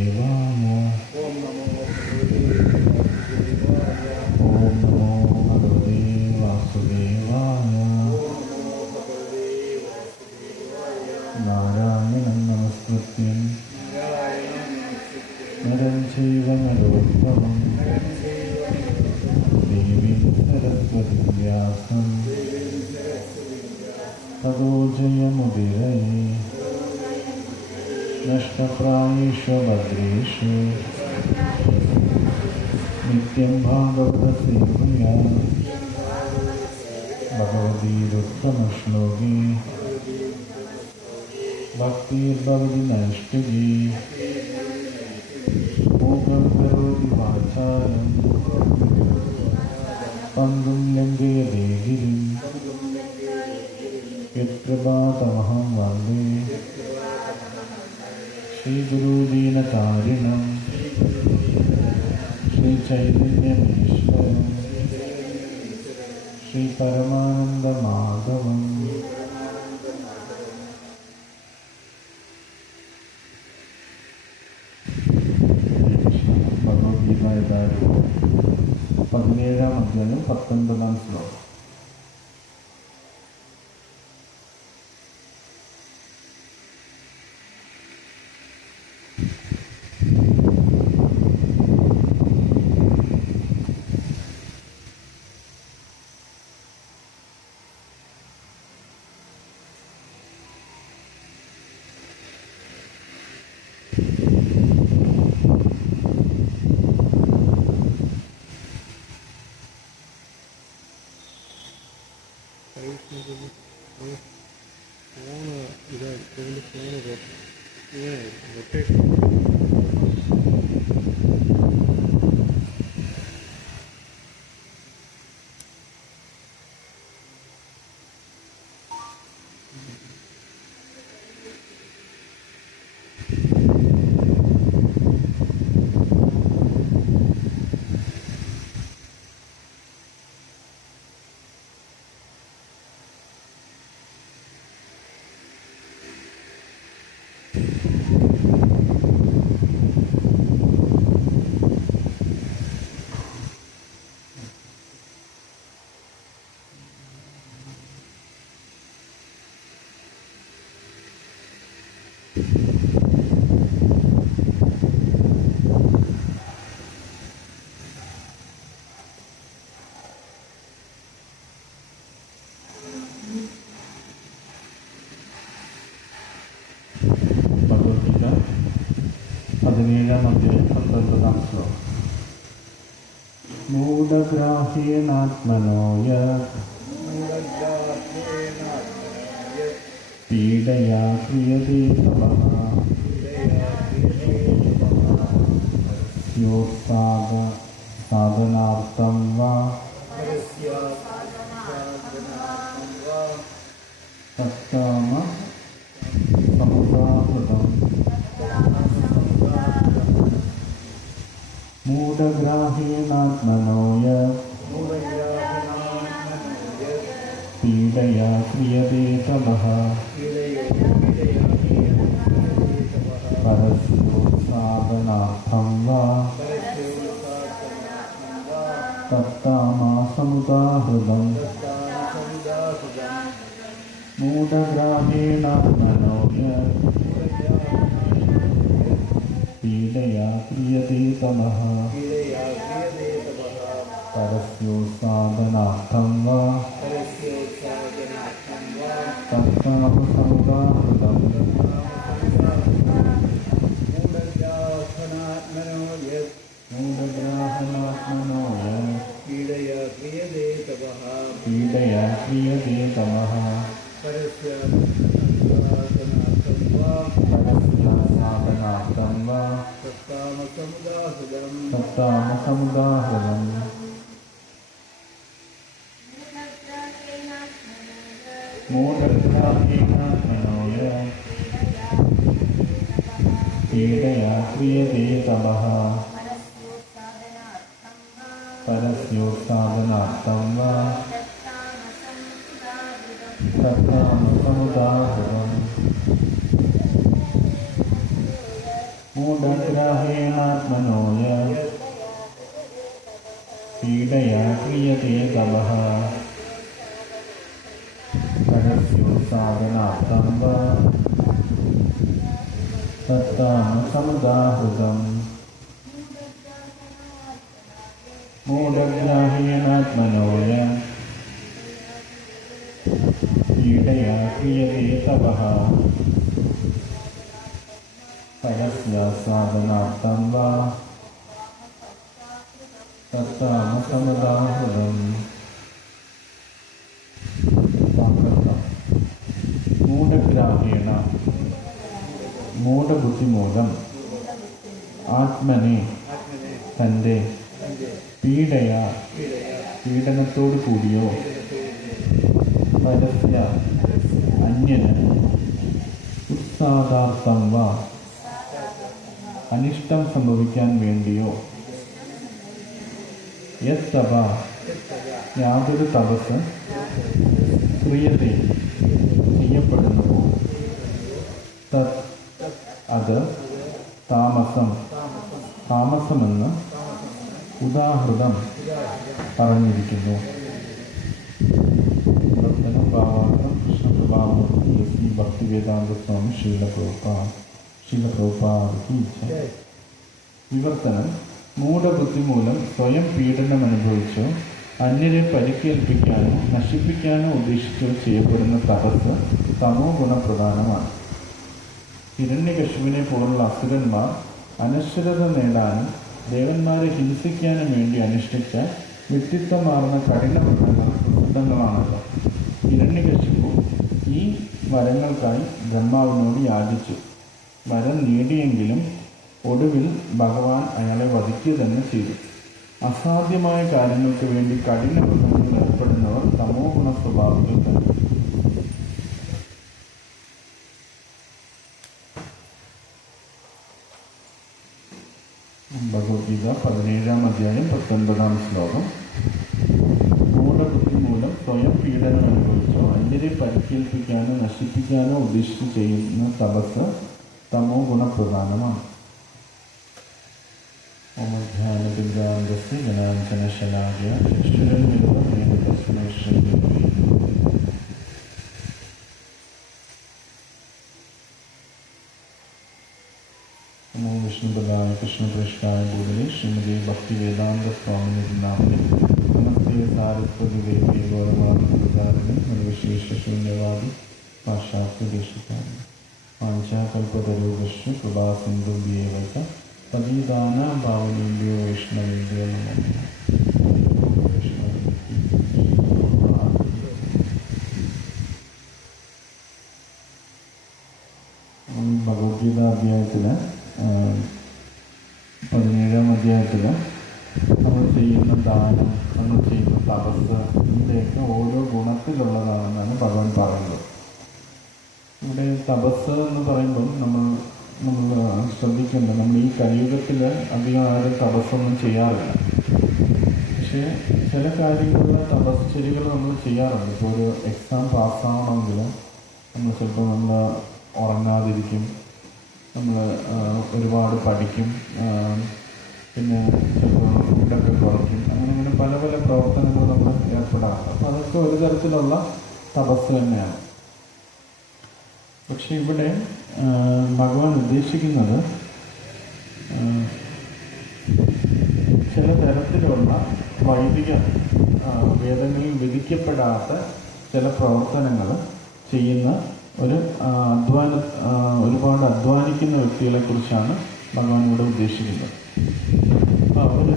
വാസുദേവായ. ഓം നമോ ഭഗവതേ വാസുദേവായ. നാരായണം നമസ്കൃത്യം നരം ചൈവ നരോത്തമം ദേവീം സരസ്വതീം വ്യാസം തതോ ജയമുദിരയേ. നഷ്ടപ്രായേഷു ഭദ്രേഷു നിത്യം ഭാഗവതസേവയാ ഭഗവതീരുത്തമശ്ലോകേ ഭക്തിർഭവതി നൈഷ്ഠികീ. മൂകം കരോതി വാചാലം പങ്കും ലംഘയതേ ഗിരിം യത്കൃപാതമഹം വന്ദേ ശ്രീഗുരുദീനതാരിണം ശ്രീചൈതന്യമീശ്വരം ശ്രീപരമാനന്ദമാധവം. ഭഗവത്ഗീത ഏതായാലും 17-ാം അധ്യായം 19-ാം ശ്ലോകം. ഭഗവത്ഗീത 17-ാം അധ്യായം 19-ാം ശ്ലോകം. മൂഢഗ്രാഹ്യേനാത്മനോ യത് പീഡയാ ക്രിയതേ തപഃ സാധനാർത്ഥം വാ തത്കാമ സമുദാഹൃതം. മൂഢഗ്രാഹ്യേനാത്മനോ യത് പീഡയാ ക്രിയതേ തപഃ പരസ്യോത്സാദനാർത്ഥം വാ തത്കാമസമുദാഹൃതം. മൂഢഗ്രാഹ്യേനാത്മനോ യത് പീഡയാ ക്രിയതേ തപഃ പരസ്യോത്സാദനാർത്ഥം വാ തത്കാമസമുദാഹൃതം. മൂഢഗ്രാഹ്യനാത്മനോ യത് പീഡയാ ക്രിയതേ തപഃ പരസ്യോത്സാദനാർത്ഥം വാ തത്കാമസമുദാഹൃതം. മൂഢഗ്രാഹ്യേനാത്മനോ യത് പീഡയാ ക്രിയതേ തപഃ പരസ്യോത്സാദനാർത്ഥം വാ തത്കാമസമുദാഹൃതം. മൂഢഗ്രാഹേണാത്മനോ പീഡയാ ക്രിയതേ തപഃ പരസ്യോത്സാദനാർത്ഥം വാ തത്താമസമുദാഹൃതം. മൂഢഗ്രാഹേണാത്മനോ പീഡയാ ക്രിയതേ തപഃ പരസ്യാസ്വാദനാർത്ഥം വാ തത്താമസമുദാഹൃതം. മൂഢഗ്രാഹേണ മൂഢബുദ്ധി മൂലം ആത്മനെ തൻ്റെ പീഡയ പീഡനത്തോടു കൂടിയോ പരസ്യ അന്യന് ഉത്സാദാർത്ഥം വാ അനിഷ്ടം സംഭവിക്കാൻ വേണ്ടിയോ യത്തവ യാതൊരു തപസ് ക്രിയത്തെ ചെയ്യപ്പെടുന്നുവോ തത് അത് താമസമെന്ന് ഉദാഹൃതം പറഞ്ഞിരിക്കുന്നു. ഭാവാർത്ഥം കൃഷ്ണപ്രഭാമൂർത്തി ശ്രീ ഭക്തിവേദാന്ത സ്വാമി ശീലപ്രഭുപാദി. വിവർത്തനം. മൂഢബുദ്ധി മൂലം സ്വയം പീഡനം അനുഭവിച്ചോ അന്യരെ പരിക്കേൽപ്പിക്കാനോ നശിപ്പിക്കാനോ ഉദ്ദേശിച്ചോ ചെയ്യപ്പെടുന്ന തപസ് തമോ ഗുണപ്രധാനമാണ്. ഹിരണ്യകശിപുവിനെ പോലുള്ള അസുരന്മാർ അനശ്വരത നേടാനും ദേവന്മാരെ ഹിംസിക്കാനും വേണ്ടി അനുഷ്ഠിച്ച വ്യക്തിത്വമാർന്ന കഠിനവ്രതങ്ങൾ പ്രസിദ്ധങ്ങളാണല്ലോ. ഹിരണ്യകശിപു ഈ വരങ്ങൾക്കായി ബ്രഹ്മാവിനോട് യാചിച്ചു. വരം നേടിയെങ്കിലും ഒടുവിൽ ഭഗവാൻ അയാളെ വധിക്കുക തന്നെ ചെയ്തു. അസാധ്യമായ കാര്യങ്ങൾക്ക് വേണ്ടി കഠിനവ്രതങ്ങളിൽ ഏർപ്പെടുന്നവർ തമോ ഗുണ സ്വഭാവത്തിൽ തന്നെ. ഭഗവത്ഗീത 17-ാം അധ്യായം 19-ാം ശ്ലോകം. മൂഢബുദ്ധി മൂലം സ്വയം പീഡനം അനുഭവിച്ചോ അന്യരെ പരിക്കേൽപ്പിക്കാനോ നശിപ്പിക്കാനോ ഉദ്ദേശിച്ച് ചെയ്യുന്ന തപസ് തമോ ഗുണപ്രധാനമാണ്. ഓമധ്യാനദിഗ്രാന്തസ്യ ജനാഞ്ജനശലാഖ്യ ചക്ഷുരന്മിലിതമേന തസ്മൈ ശ്രീ ഗുരവേ നമഃ. നമോ വിഷ്ണുപദായ കൃഷ്ണപൃഷ്ഠായ ഭൂതലേ ശ്രീമതി ഭക്തിവേദാന്ത സ്വാമിനിധി നാമേ. നമസ്തേ സാരസ്വതി ദേവി ഗൗരവാദി നിർവിശേഷ ശൂന്യവാദി പാശ്ചാത്യദേശിക്കാരി വാഞ്ചാകൽപതരൂപശ്ച കൃപാസിന്ധുഭ്യേവ ച പതിതാനാം പാവനേഭ്യോ വൈഷ്ണവേഭ്യോ നമോ നമഃ. ഭഗവത്ഗീത അധ്യായത്തിൽ 17-ാം അധ്യായത്തിൽ നമ്മൾ ചെയ്യുന്ന ദാനം, നമ്മൾ ചെയ്യുന്ന തപസ്, ഇതിൻ്റെയൊക്കെ ഓരോ ഗുണത്തിലുള്ളതാണെന്നാണ് ഭഗവാൻ പറയുന്നത്. ഇവിടെ തപസ് എന്ന് പറയുമ്പം നമ്മൾ ശ്രദ്ധിക്കേണ്ടത്, നമ്മൾ ഈ കലിയുഗത്തിൽ അധികം ആരും തപസ്സൊന്നും ചെയ്യാറില്ല. പക്ഷേ ചില കാര്യങ്ങളിൽ തപശ്ചര്യകൾ നമ്മൾ ചെയ്യാറുണ്ട്. ഇപ്പോൾ ഒരു എക്സാം പാസ്സാവണമെങ്കിൽ നമ്മൾ ചിലപ്പോൾ നമ്മൾ ഉറങ്ങാതിരിക്കും, നമ്മൾ ഒരുപാട് പഠിക്കും, പിന്നെ ചിലപ്പോൾ ഫുഡൊക്കെ കുറയ്ക്കും, അങ്ങനെ പല പല പ്രവർത്തനങ്ങൾ നമ്മൾ ഏർപ്പെടാറുണ്ട്. അപ്പോൾ അതൊക്കെ ഒരു തരത്തിലുള്ള തപസ് തന്നെയാണ്. പക്ഷെ ഇവിടെ ഭഗവാൻ ഉദ്ദേശിക്കുന്നത് ചില തരത്തിലുള്ള വൈദിക വേദങ്ങളിൽ വിധിക്കപ്പെടാത്ത ചില പ്രവർത്തനങ്ങൾ ചെയ്യുന്ന ഒരുപാട് അധ്വാനിക്കുന്ന വ്യക്തികളെക്കുറിച്ചാണ് ഭഗവാൻ ഇവിടെ ഉദ്ദേശിക്കുന്നത്. അപ്പോൾ അവർ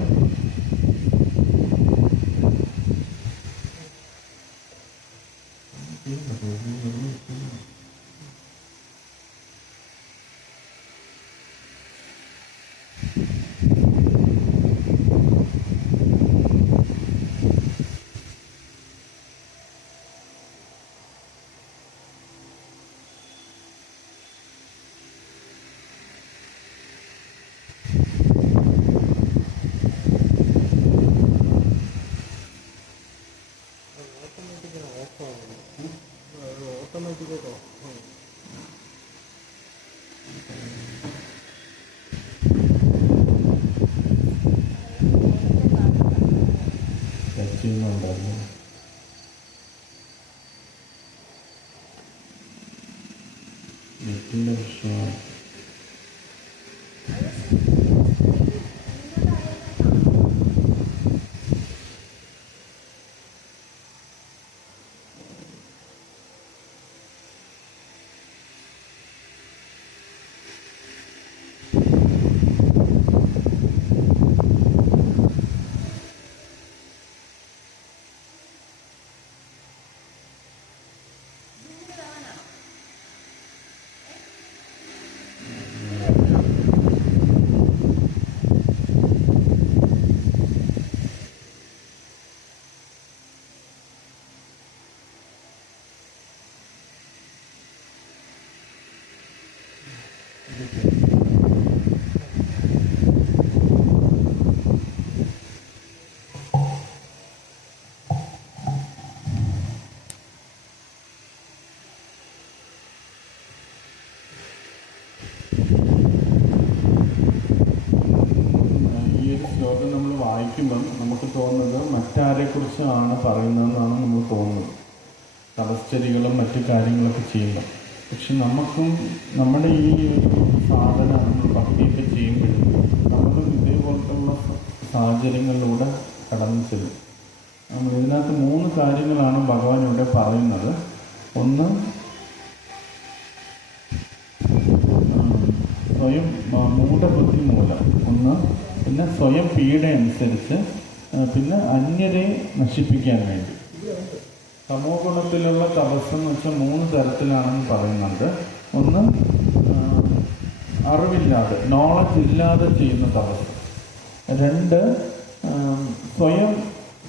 ചെയ്യുന്നുണ്ടായിരുന്നു. നെറ്റിൻ്റെ പ്രശ്നമാണ്. ശ്ലോകം നമ്മൾ വായിക്കുമ്പം നമുക്ക് തോന്നുന്നത് മറ്റാരെക്കുറിച്ചാണ് പറയുന്നതെന്നാണ് നമ്മൾ തോന്നുന്നത്, തപശ്ചര്യകളും മറ്റു കാര്യങ്ങളൊക്കെ ചെയ്യുമ്പോൾ. പക്ഷെ നമുക്കും നമ്മുടെ ഈ ഒരു സാധന നമ്മൾ ഭക്തിയൊക്കെ ചെയ്യുമ്പോഴും നമ്മളും ഇതേപോലത്തുള്ള സാഹചര്യങ്ങളിലൂടെ കടന്നു ചെല്ലും. നമ്മൾ ഇതിനകത്ത് 3 കാര്യങ്ങളാണ് ഭഗവാൻ ഇവിടെ പറയുന്നത്. ഒന്ന്, സ്വയം മൂഢബുദ്ധി മൂലം, ഒന്ന്, പിന്നെ സ്വയം പീഡ അനുസരിച്ച്, പിന്നെ അന്യരെ നശിപ്പിക്കാൻ വേണ്ടി. തമോ ഗുണത്തിലുള്ള തപസ്സെന്ന് വെച്ചാൽ 3 തരത്തിലാണെന്ന് പറയുന്നുണ്ട്. ഒന്ന്, അറിവില്ലാതെ, നോളജ് ഇല്ലാതെ ചെയ്യുന്ന തപസ്സ്. 2, സ്വയം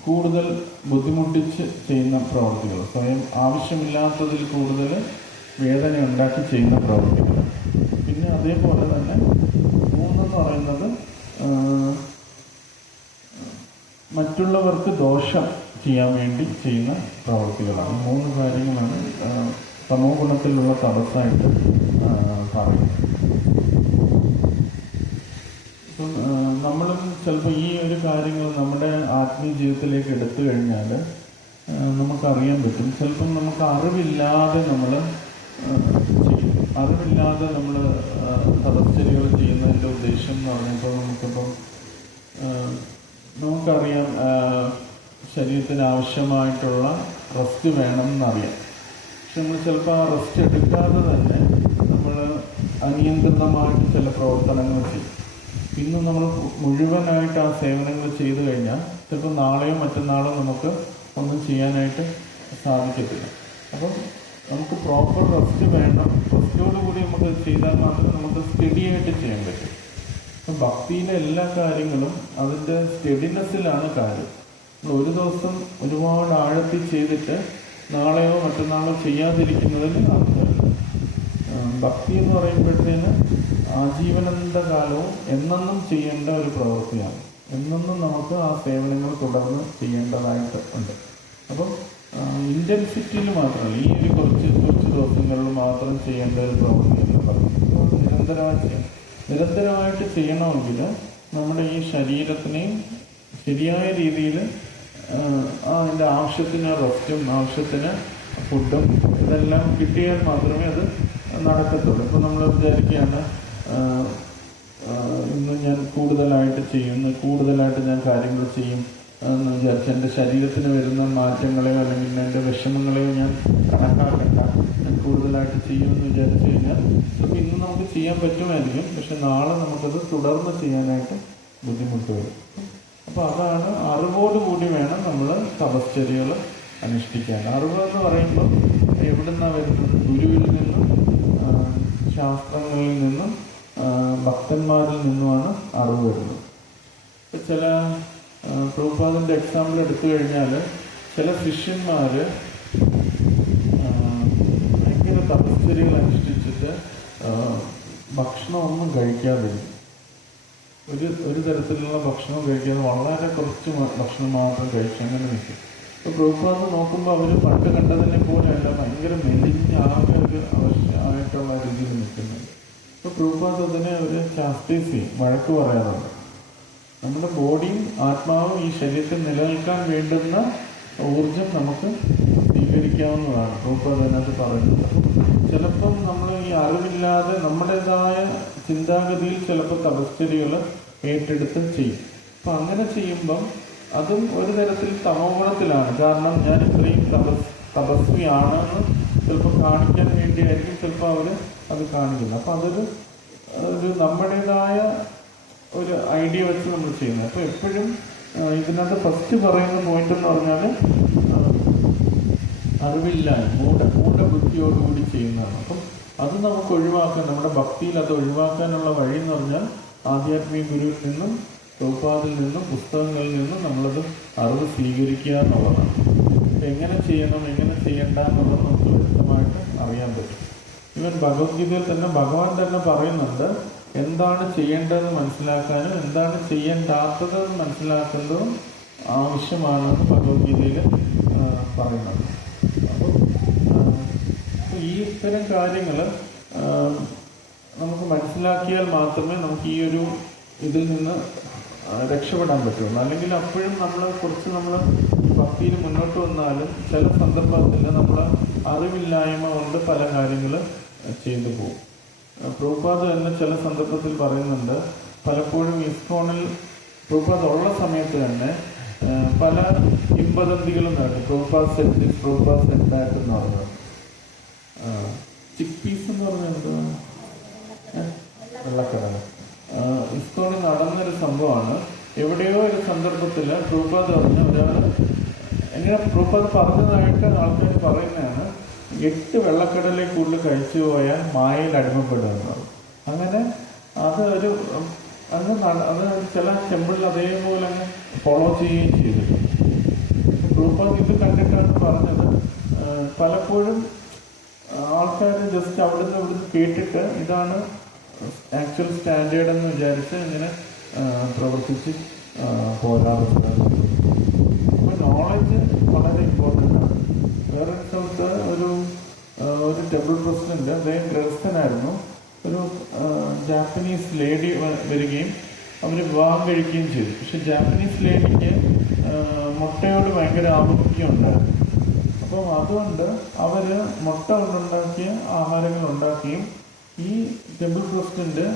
കൂടുതൽ ബുദ്ധിമുട്ടിച്ച് ചെയ്യുന്ന പ്രവൃത്തികൾ, സ്വയം ആവശ്യമില്ലാത്തതിൽ കൂടുതൽ വേദന ഉണ്ടാക്കി ചെയ്യുന്ന പ്രവൃത്തികൾ. പിന്നെ അതേപോലെ തന്നെ 3 എന്ന് പറയുന്നത് മറ്റുള്ളവർക്ക് ദോഷം ചെയ്യാൻ വേണ്ടി ചെയ്യുന്ന പ്രവൃത്തികളാണ്. 3 കാര്യങ്ങളാണ് തമോ ഗുണത്തിലുള്ള തപസ്സായിട്ട് പറയുന്നത്. ഇപ്പം നമ്മളും ചിലപ്പോൾ ഈ ഒരു കാര്യങ്ങൾ നമ്മുടെ ആത്മീയ ജീവിതത്തിലേക്ക് എടുത്തു കഴിഞ്ഞാൽ നമുക്കറിയാൻ പറ്റും. ചിലപ്പം നമുക്ക് അറിവില്ലാതെ നമ്മൾ ചെയ്യും. അറിവില്ലാതെ നമ്മൾ തപശ്ചര്യകൾ ചെയ്യുന്നതിൻ്റെ ഉദ്ദേശം എന്ന് പറഞ്ഞപ്പോൾ നമുക്കറിയാം ശരീരത്തിന് ആവശ്യമായിട്ടുള്ള റെസ്റ്റ് വേണം എന്നറിയാം. പക്ഷെ നമ്മൾ ചിലപ്പോൾ ആ റെസ്റ്റ് എടുക്കാതെ തന്നെ നമ്മൾ അനിയന്ത്രിതമായിട്ട് ചില പ്രവർത്തനങ്ങൾ ചെയ്യും. ഇന്ന് നമ്മൾ മുഴുവനായിട്ട് ആ സേവനങ്ങൾ ചെയ്തു കഴിഞ്ഞാൽ ചിലപ്പോൾ നാളെയോ മറ്റന്നാളോ നമുക്ക് ഒന്നും ചെയ്യാനായിട്ട് സാധിക്കത്തില്ല. അപ്പം നമുക്ക് പ്രോപ്പർ റെസ്റ്റ് വേണം. റെസ്റ്റോടുകൂടി നമുക്ക് ചെയ്താൽ മാത്രമേ നമുക്ക് സ്റ്റഡിയായിട്ട് ചെയ്യാൻ പറ്റും. അപ്പം ഭക്തിയിലെ എല്ലാ കാര്യങ്ങളും അതിൻ്റെ സ്റ്റഡിനെസ്സിലാണ് കാര്യം. നമ്മൾ ഒരു ദിവസം ഒരുപാട് ആഴത്തിൽ ചെയ്തിട്ട് നാളെയോ മറ്റന്നാളോ ചെയ്യാതിരിക്കുന്നതിൽ അർത്ഥമില്ല. ഭക്തി എന്ന് പറയുമ്പോഴത്തേന് ആജീവനാന്ത കാലവും എന്നെന്നും ചെയ്യേണ്ട ഒരു പ്രവൃത്തിയാണ്. എന്നെന്നും നമുക്ക് ആ സേവനങ്ങൾ തുടർന്ന് ചെയ്യേണ്ടതായിട്ട് ഉണ്ട്. അപ്പം ഇൻറ്റൻസിറ്റിയിൽ മാത്രമല്ല, ഈ ഒരു കുറച്ച് ദിവസങ്ങളിൽ മാത്രം ചെയ്യേണ്ട ഒരു പ്രവൃത്തിയല്ല പറയുന്നത്. നിരന്തരമായിട്ട് ചെയ്യണമെങ്കിൽ നമ്മുടെ ഈ ശരീരത്തിനെയും ശരിയായ രീതിയിൽ അതിൻ്റെ ആവശ്യത്തിന് റെസ്റ്റും ആവശ്യത്തിന് ഫുഡും ഇതെല്ലാം കിട്ടിയാൽ മാത്രമേ അത് നടക്കത്തുള്ളൂ. ഇപ്പോൾ നമ്മൾ വിചാരിക്കുകയാണ് ഇന്ന് ഞാൻ കൂടുതലായിട്ട് ചെയ്യും, കൂടുതലായിട്ട് ഞാൻ കാര്യങ്ങൾ ചെയ്യും എന്ന് വിചാരിച്ച് എൻ്റെ ശരീരത്തിന് വരുന്ന മാറ്റങ്ങളെയോ അല്ലെങ്കിൽ എൻ്റെ വിഷമങ്ങളെയോ ഞാൻ കണക്കാക്കണ്ട, ഞാൻ കൂടുതലായിട്ട് ചെയ്യുമെന്ന് വിചാരിച്ചു കഴിഞ്ഞാൽ ചിലപ്പോൾ ഇന്ന് നമുക്ക് ചെയ്യാൻ പറ്റുമായിരിക്കും, പക്ഷെ നാളെ നമുക്കത് തുടർന്ന് ചെയ്യാനായിട്ട് ബുദ്ധിമുട്ട് വരും. അപ്പോൾ അതാണ്, അറിവോടുകൂടി വേണം നമ്മൾ തപശ്ചര്യകൾ അനുഷ്ഠിക്കാൻ. അറിവ് എന്ന് പറയുമ്പോൾ എവിടുന്നാണ് വരുന്നത്? ഗുരുവിൽ നിന്നും ശാസ്ത്രങ്ങളിൽ നിന്നും ഭക്തന്മാരിൽ നിന്നുമാണ് അറിവ് വരുന്നത്. ഇപ്പം ചില പ്രഭുപാദിൻ്റെ എക്സാമ്പിൾ എടുത്തു കഴിഞ്ഞാൽ ചില ശിഷ്യന്മാർ ഭയങ്കര തപശ്ചര്യകൾ അനുഷ്ഠിച്ചിട്ട് ഭക്ഷണമൊന്നും കഴിക്കാതിരിക്കും. ഒരു തരത്തിലുള്ള ഭക്ഷണം കഴിക്കാതെ വളരെ കുറച്ച് ഭക്ഷണം മാത്രം കഴിച്ച് അങ്ങനെ നിൽക്കും. അപ്പോൾ പ്രഭുപാദ് നോക്കുമ്പോൾ അവർ പണ്ട് കണ്ടതിനെ പോലെയല്ല, ഭയങ്കര മെലിഞ്ഞ ആകെ ഒരു ആവശ്യമായിട്ടുള്ള രീതിയിൽ നിൽക്കുന്നുണ്ട്. അപ്പോൾ പ്രഭുപാദ് അതിനെ അവർ ചാസ്റ്റൈസ് ചെയ്യും, വഴക്ക് പറയാറുണ്ട്. നമ്മുടെ ബോഡിയും ആത്മാവും ഈ ശരീരത്തിൽ നിലനിൽക്കാൻ വേണ്ടുന്ന ഊർജം നമുക്ക് സ്വീകരിക്കാവുന്നതാണ്. ഇപ്പോൾ അതിനകത്ത് പറയുന്നത് ചിലപ്പം നമ്മൾ ഈ അറിവില്ലാതെ നമ്മുടേതായ ചിന്താഗതിയിൽ ചിലപ്പോൾ തപശ്ചര്യകൾ ഏറ്റെടുത്ത് ചെയ്യും. അപ്പം അങ്ങനെ ചെയ്യുമ്പം അതും ഒരു തരത്തിൽ തമോഗുണത്തിലാണ്. കാരണം ഞാൻ ഇത്രയും തപസ്വിയാണെന്ന് ചിലപ്പോൾ കാണിക്കാൻ വേണ്ടിയായിരിക്കും ചിലപ്പോൾ അവർ അത് കാണിക്കുന്നത്. അപ്പം അതൊരു നമ്മുടേതായ ഒരു ഐഡിയ വെച്ച് നമ്മൾ ചെയ്യുന്നത്. അപ്പോൾ എപ്പോഴും ഇതിനകത്ത് ഫസ്റ്റ് പറയുന്ന പോയിന്റ് എന്ന് പറഞ്ഞാൽ അറിവില്ലായ്മ മൂഢബുദ്ധിയോടുകൂടി ചെയ്യുന്നതാണ്. അപ്പം അത് നമുക്ക് ഒഴിവാക്കാൻ, നമ്മുടെ ഭക്തിയിൽ അത് ഒഴിവാക്കാനുള്ള വഴി എന്ന് പറഞ്ഞാൽ ആധ്യാത്മിക ഗുരുവിൽ നിന്നും പ്രഭുപാദിൽ നിന്നും പുസ്തകങ്ങളിൽ നിന്നും നമ്മളത് അറിവ് സ്വീകരിക്കുക എന്നുള്ളതാണ്. എങ്ങനെ ചെയ്യണം എങ്ങനെ ചെയ്യണ്ട എന്നുള്ളത് നമുക്ക് വ്യക്തമായിട്ട് അറിയാൻ പറ്റും. ഇവൻ ഭഗവത്ഗീതയിൽ തന്നെ ഭഗവാൻ തന്നെ പറയുന്നുണ്ട്, എന്താണ് ചെയ്യേണ്ടതെന്ന് മനസ്സിലാക്കാനും എന്താണ് ചെയ്യേണ്ടാത്തതെന്ന് മനസ്സിലാക്കേണ്ടതും ആവശ്യമാണെന്ന് ഭഗവത്ഗീതയിൽ പറയുന്നത്. അപ്പോൾ ഈ ഇത്തരം കാര്യങ്ങൾ നമുക്ക് മനസ്സിലാക്കിയാൽ മാത്രമേ നമുക്ക് ഈ ഒരു ഇതിൽ നിന്ന് രക്ഷപ്പെടാൻ പറ്റുള്ളൂ. അല്ലെങ്കിൽ അപ്പോഴും നമ്മൾ ഭക്തിയിൽ മുന്നോട്ട് വന്നാലും ചില സന്ദർഭത്തിൽ നമ്മൾ അറിവില്ലായ്മ കൊണ്ട് പല കാര്യങ്ങൾ ചെയ്തു പോകും. പ്രഭുപാദ് തന്നെ ചില സന്ദർഭത്തിൽ പറയുന്നുണ്ട്, പലപ്പോഴും ഇസ്കോണിൽ പ്രഭുപാദ് ഉള്ള സമയത്ത് തന്നെ പല കിംവദന്തികളും നടക്കും. പ്രഭുപാദ് സെറ്റ് എന്ന് പറഞ്ഞത് ചിക്ക് പീസ് എന്ന് പറഞ്ഞത് വെള്ളക്കടല ഇസ്കോണിൽ നടന്നൊരു സംഭവമാണ്. എവിടെയോ ഒരു സന്ദർഭത്തിൽ പ്രഭുപാദ് പറഞ്ഞ ഒരാൾ എങ്ങനെ പ്രഭുപാദ് പറഞ്ഞതായിട്ട് ആൾക്കാർ പറയുന്നതാണ്, 8 വെള്ളക്കടലിൽ കൂടുതൽ കഴിച്ചു പോയാൽ മായയിൽ അടിമപ്പെടുന്നത്. അങ്ങനെ അത് ചില ടെമ്പിളിൽ അതേപോലെ അങ്ങ് ഫോളോ ചെയ്യുകയും ചെയ്തിട്ടുണ്ട്. പ്രഭുപാദ് ഇത് കണ്ടിട്ടാണ് പറഞ്ഞത്, പലപ്പോഴും ആൾക്കാർ ജസ്റ്റ് അവിടുന്ന് കേട്ടിട്ട് ഇതാണ് ആക്ച്വൽ സ്റ്റാൻഡേർഡ് എന്ന് വിചാരിച്ച് ഇങ്ങനെ പ്രവർത്തിച്ച് പോരാറുണ്ട്. അപ്പോൾ നോളജ് വളരെ ഇമ്പോർട്ടൻ്റ് ആണ്. വേറൊരു സ്ഥലത്ത് ഒരു ടെമ്പിൾ പ്രസിഡന്റ്, അദ്ദേഹം ഗൃഹസ്ഥനായിരുന്നു, ഒരു ജാപ്പനീസ് ലേഡി വരികയും അവർ വിവാഹം കഴിക്കുകയും ചെയ്തു. പക്ഷെ ജാപ്പനീസ് ലേഡിക്ക് മുട്ടയോട് ഭയങ്കര ആഭിമുഖ്യം ഉണ്ടായിരുന്നു. അപ്പം അതുകൊണ്ട് അവർ മുട്ട കൊണ്ടുണ്ടാക്കിയ ആഹാരങ്ങൾ ഉണ്ടാക്കുകയും ഈ ടെമ്പിൾ പ്രസിഡന്റ്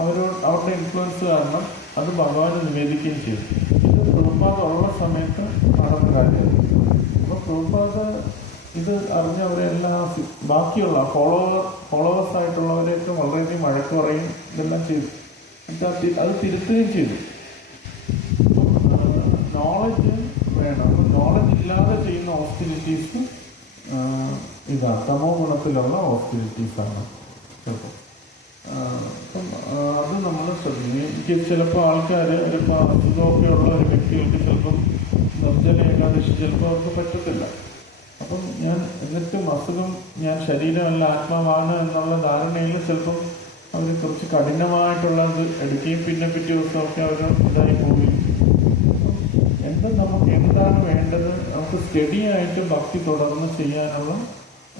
അവരുടെ ഇൻഫ്ലുവൻസ് കാരണം അത് ഭഗവാന് നിവേദിക്കുകയും ചെയ്തു. ഇത് പ്രഭുപാദ് ഉള്ള സമയത്ത് നടന്ന കാര്യമായിരുന്നു. അപ്പോൾ പ്രഭുപാദ് ഇത് അറിഞ്ഞവരെല്ലാം ബാക്കിയുള്ള ഫോളോവേഴ്സ് ആയിട്ടുള്ളവരെയൊക്കെ വളരെയധികം വഴക്ക് പറയും, ഇതെല്ലാം ചെയ്തു. അത് തിരുത്തുകയും ചെയ്തു. നോളജ് വേണം. നോളജ് ഇല്ലാതെ ചെയ്യുന്ന ഹോസ്റ്റിലിറ്റീസ് ഇതാണ് തമോ ഗുണത്തിലുള്ള ഹോസ്റ്റിലിറ്റീസാണ് ചിലപ്പോൾ. അപ്പം അത് നമ്മൾ ശ്രദ്ധിക്കും. എനിക്ക് ചിലപ്പോൾ ആൾക്കാർ ചിലപ്പോൾ അസുഖമൊക്കെ ഉള്ള ഒരു വ്യക്തികൾക്ക് ചിലപ്പം നിർജ്ജല ഏകാദശി ചിലപ്പോൾ അവർക്ക് പറ്റത്തില്ല. അപ്പം എന്നിട്ടും അസുഖം ഞാൻ ശരീരമല്ല ആത്മാവാണ് എന്നുള്ള ധാരണയിൽ ചിലപ്പം അവർ കുറച്ച് കഠിനമായിട്ടുള്ളത് എടുക്കുകയും പിന്നെ പിറ്റേ ദിവസമൊക്കെ അവർ ഇതായി പോവുകയും. നമുക്ക് എന്താണ് വേണ്ടത്, നമുക്ക് സ്റ്റഡി ആയിട്ട് ഭക്തി തുടർന്ന് ചെയ്യാനുള്ള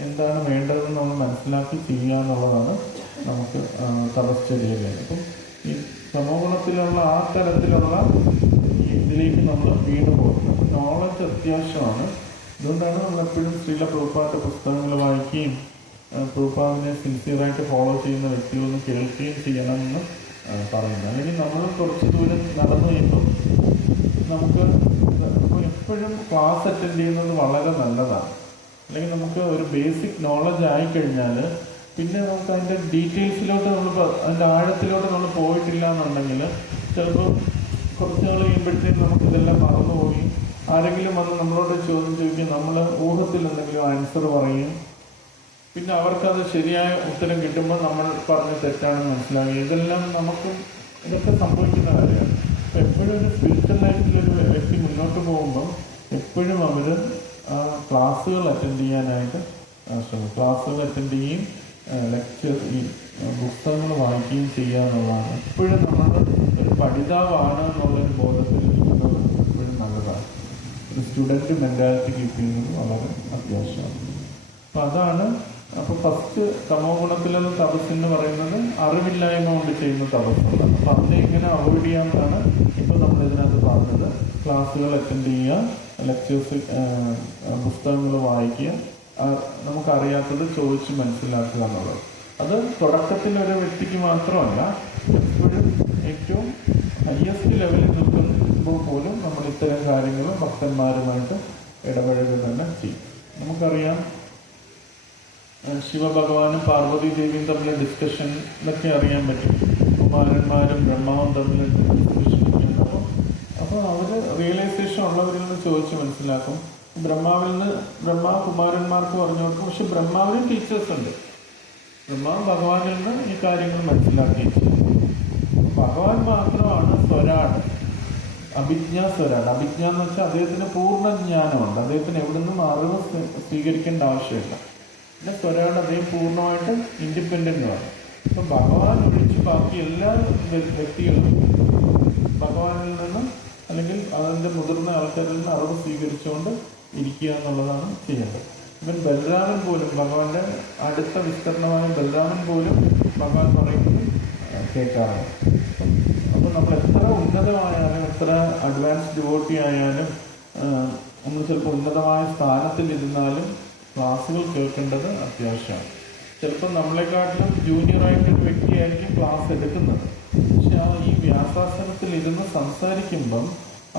എന്താണ് വേണ്ടതെന്ന് നമ്മൾ മനസ്സിലാക്കി ചെയ്യുക എന്നുള്ളതാണ് നമുക്ക് തപശ്ചര്യയിൽ. അപ്പം ഈ സമൂഹത്തിലുള്ള ആ തരത്തിലുള്ള ഇതിലേക്ക് നമ്മൾ വീണ് പോകുന്നത്. നോളജ് അത്യാവശ്യമാണ്. അതുകൊണ്ടാണ് നമ്മളെപ്പോഴും ശ്രീല പ്രഭുപാദിന്റെ പുസ്തകങ്ങൾ വായിക്കുകയും പ്രഭുപാദിനെ സിൻസിയറായിട്ട് ഫോളോ ചെയ്യുന്ന വ്യക്തികളൊന്ന് കേൾക്കുകയും ചെയ്യണമെന്ന് പറയുന്നത്. അല്ലെങ്കിൽ നമ്മൾ കുറച്ച് ദൂരം നടന്നു കഴിയുമ്പോൾ നമുക്ക് എപ്പോഴും ക്ലാസ് അറ്റൻഡ് ചെയ്യുന്നത് വളരെ നല്ലതാണ്. അല്ലെങ്കിൽ നമുക്ക് ഒരു ബേസിക് നോളജ് ആയിക്കഴിഞ്ഞാൽ പിന്നെ നമുക്ക് അതിൻ്റെ ഡീറ്റെയിൽസിലോട്ട് അതിൻ്റെ ആഴത്തിലോട്ട് നമ്മൾ പോയിട്ടില്ല എന്നുണ്ടെങ്കിൽ ചിലപ്പോൾ കുറച്ച് നാൾ കഴിയുമ്പോഴത്തേക്കും നമുക്കിതെല്ലാം മറന്നുപോയി ആരെങ്കിലും വന്ന് നമ്മളോട് ചോദ്യം ചോദിക്കും, നമ്മൾ ഊഹത്തിൽ എന്തെങ്കിലും ആൻസർ പറയും. പിന്നെ അവർക്കത് ശരിയായ ഉത്തരം കിട്ടുമ്പോൾ നമ്മൾ പറഞ്ഞ തെറ്റാണെന്ന് മനസ്സിലാക്കി. ഇതൊക്കെ സംഭവിക്കുന്ന കാര്യമാണ്. അപ്പോൾ എപ്പോഴും ഒരു സ്പിരിച്വൽ ലൈഫിലൊരു വ്യക്തി മുന്നോട്ട് പോകുമ്പം എപ്പോഴും അവർ ക്ലാസ്സുകൾ അറ്റൻഡ് ചെയ്യാനായിട്ട് ശ്രമിക്കും. ക്ലാസ്സുകൾ അറ്റൻഡ് ചെയ്യുകയും ലെക്ചർ ഈ പുസ്തകങ്ങൾ വായിക്കുകയും ചെയ്യുക എന്നുള്ളതാണ്. എപ്പോഴും നമ്മൾ ഒരു പഠിതാവാണ് എന്നുള്ളൊരു ബോധത്തിൽ ഇരിക്കുന്നത് എപ്പോഴും നല്ലതാണ്. ഒരു സ്റ്റുഡൻറ്റ് മെൻറ്റാലിറ്റി കീപ്പ് ചെയ്യുന്നത് വളരെ അത്യാവശ്യമാണ്. അപ്പോൾ അതാണ്. അപ്പോൾ ഫസ്റ്റ് തമോ ഗുണത്തിലുള്ള തപസ്സെന്ന് പറയുന്നത് അറിവില്ലായ്മ കൊണ്ട് ചെയ്യുന്ന തപസ്സുകളാണ്. അപ്പോൾ അതിനെ എങ്ങനെ അവോയ്ഡ് ചെയ്യാമെന്നാണ് ഇപ്പോൾ നമ്മൾ ക്ലാസ്സുകൾ അറ്റൻഡ് ചെയ്യുക, ലെക്ചേഴ്സ്, പുസ്തകങ്ങൾ വായിക്കുക, നമുക്കറിയാത്തത് ചോദിച്ച് മനസ്സിലാക്കുക എന്നുള്ളത്. അത് തുടക്കത്തിൽ ഒരു വ്യക്തിക്ക് മാത്രമല്ല, എപ്പോഴും ഏറ്റവും ഹയസ്റ്റ് ലെവലിൽ നിൽക്കുമ്പോൾ പോലും നമ്മൾ ഇത്തരം കാര്യങ്ങൾ ഭക്തന്മാരുമായിട്ട് ഇടപഴകുക തന്നെ ചെയ്യും. നമുക്കറിയാം, ശിവഭഗവാനും പാർവതി ദേവിയും തമ്മിൽ ഡിസ്കഷൻ ഇതൊക്കെ അറിയാൻ പറ്റും. കുമാരന്മാരും ബ്രഹ്മാവും തമ്മിൽ ഡിസ്കഷൻ ഉണ്ടാവും. അപ്പോൾ അവർ റിയലൈസേഷൻ ഉള്ളവരിൽ നിന്ന് ചോദിച്ച് മനസ്സിലാക്കും. ബ്രഹ്മാവ് കുമാരന്മാർക്ക് പറഞ്ഞു കൊടുക്കും. പക്ഷെ ബ്രഹ്മാവിനും ടീച്ചേഴ്സ് ഉണ്ട്. ബ്രഹ്മാവ് ഭഗവാനിൽ നിന്ന് ഈ കാര്യങ്ങൾ മനസ്സിലാക്കി. ഭഗവാൻ മാത്രമാണ് സ്വരാട്, സ്വരാട്. അഭിജ്ഞ എന്ന് വെച്ചാൽ അദ്ദേഹത്തിന് പൂർണ്ണ ജ്ഞാനമുണ്ട്. അദ്ദേഹത്തിന് എവിടെ നിന്നും അറിവ് സ്വീകരിക്കേണ്ട ആവശ്യമില്ല. പിന്നെ സ്വരാട് അദ്ദേഹം പൂർണ്ണമായിട്ട് ഇൻഡിപെൻഡൻ്റ് ആണ്. അപ്പം ഭഗവാൻ ഒഴിച്ച് ബാക്കി എല്ലാ വ്യക്തികളും ഭഗവാനിൽ നിന്നും അല്ലെങ്കിൽ അതിൻ്റെ മുതിർന്ന ആൾക്കാരിൽ നിന്ന് അറിവ് സ്വീകരിച്ചുകൊണ്ട് ഇരിക്കുക എന്നുള്ളതാണ് ചെയ്യേണ്ടത്. ഇവൻ ബലരാമൻ പോലും, ഭഗവാന്റെ അടുത്ത വിസ്തരണമായ ബലരാമൻ പോലും ഭഗവാൻ പറയുന്നത് കേൾക്കാറുണ്ട്. അപ്പോൾ നമ്മൾ എത്ര ഉന്നതമായാലും, എത്ര അഡ്വാൻസ് ഡിവോട്ടി ആയാലും, നമ്മൾ ചിലപ്പോൾ ഉന്നതമായ സ്ഥാനത്തിലിരുന്നാലും ക്ലാസ്സുകൾ കേൾക്കേണ്ടത് അത്യാവശ്യമാണ്. ചിലപ്പോൾ നമ്മളെക്കാട്ടിലും ജൂനിയറായിട്ടൊരു വ്യക്തിയായിരിക്കും ക്ലാസ് എടുക്കുന്നത്. പക്ഷെ ഈ വ്യാസാസനത്തിൽ ഇരുന്ന് സംസാരിക്കുമ്പം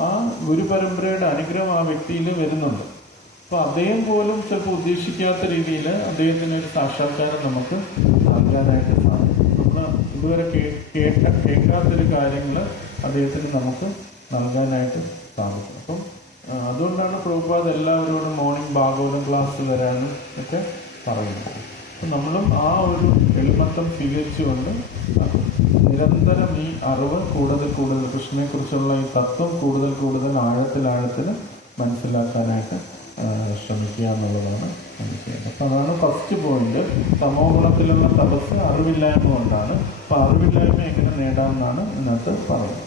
ആ ഗുരുപരമ്പരയുടെ അനുഗ്രഹം ആ വ്യക്തിയിൽ വരുന്നുണ്ട്. അപ്പോൾ അദ്ദേഹം പോലും ചിലപ്പോൾ ഉദ്ദേശിക്കാത്ത രീതിയിൽ അദ്ദേഹത്തിന് ഒരു സാക്ഷാത്കാരം നമുക്ക് നൽകാനായിട്ട് സാധിക്കും. നമ്മൾ ഇതുവരെ കേൾക്കാത്തൊരു കാര്യങ്ങൾ അദ്ദേഹത്തിന് നമുക്ക് നൽകാനായിട്ട് സാധിക്കും. അപ്പം അതുകൊണ്ടാണ് പ്രഭുപാദ് എല്ലാവരോടും മോർണിംഗ് ഭാഗവതം ക്ലാസ് വരാനും ഒക്കെ പറയുന്നത്. അപ്പം നമ്മളും ആ ഒരു എളിമത്തം സ്വീകരിച്ചുകൊണ്ട് നിരന്തരം ഈ അറിവ് കൂടുതൽ കൃഷ്ണനെക്കുറിച്ചുള്ള ഈ തത്വം കൂടുതൽ ആഴത്തിൽ മനസ്സിലാക്കാനായിട്ട് ശ്രമിക്കുക എന്നുള്ളതാണ് നമുക്ക് ചെയ്യുന്നത്. അപ്പം അതാണ് ഫസ്റ്റ് പോയിന്റ്. തമോ ഗുണത്തിലുള്ള തപസ് അറിവില്ലായ്മ കൊണ്ടാണ്. അപ്പം അറിവില്ലായ്മ എങ്ങനെ നേടാമെന്നാണ് ഇന്നത്തെ പറയുന്നത്.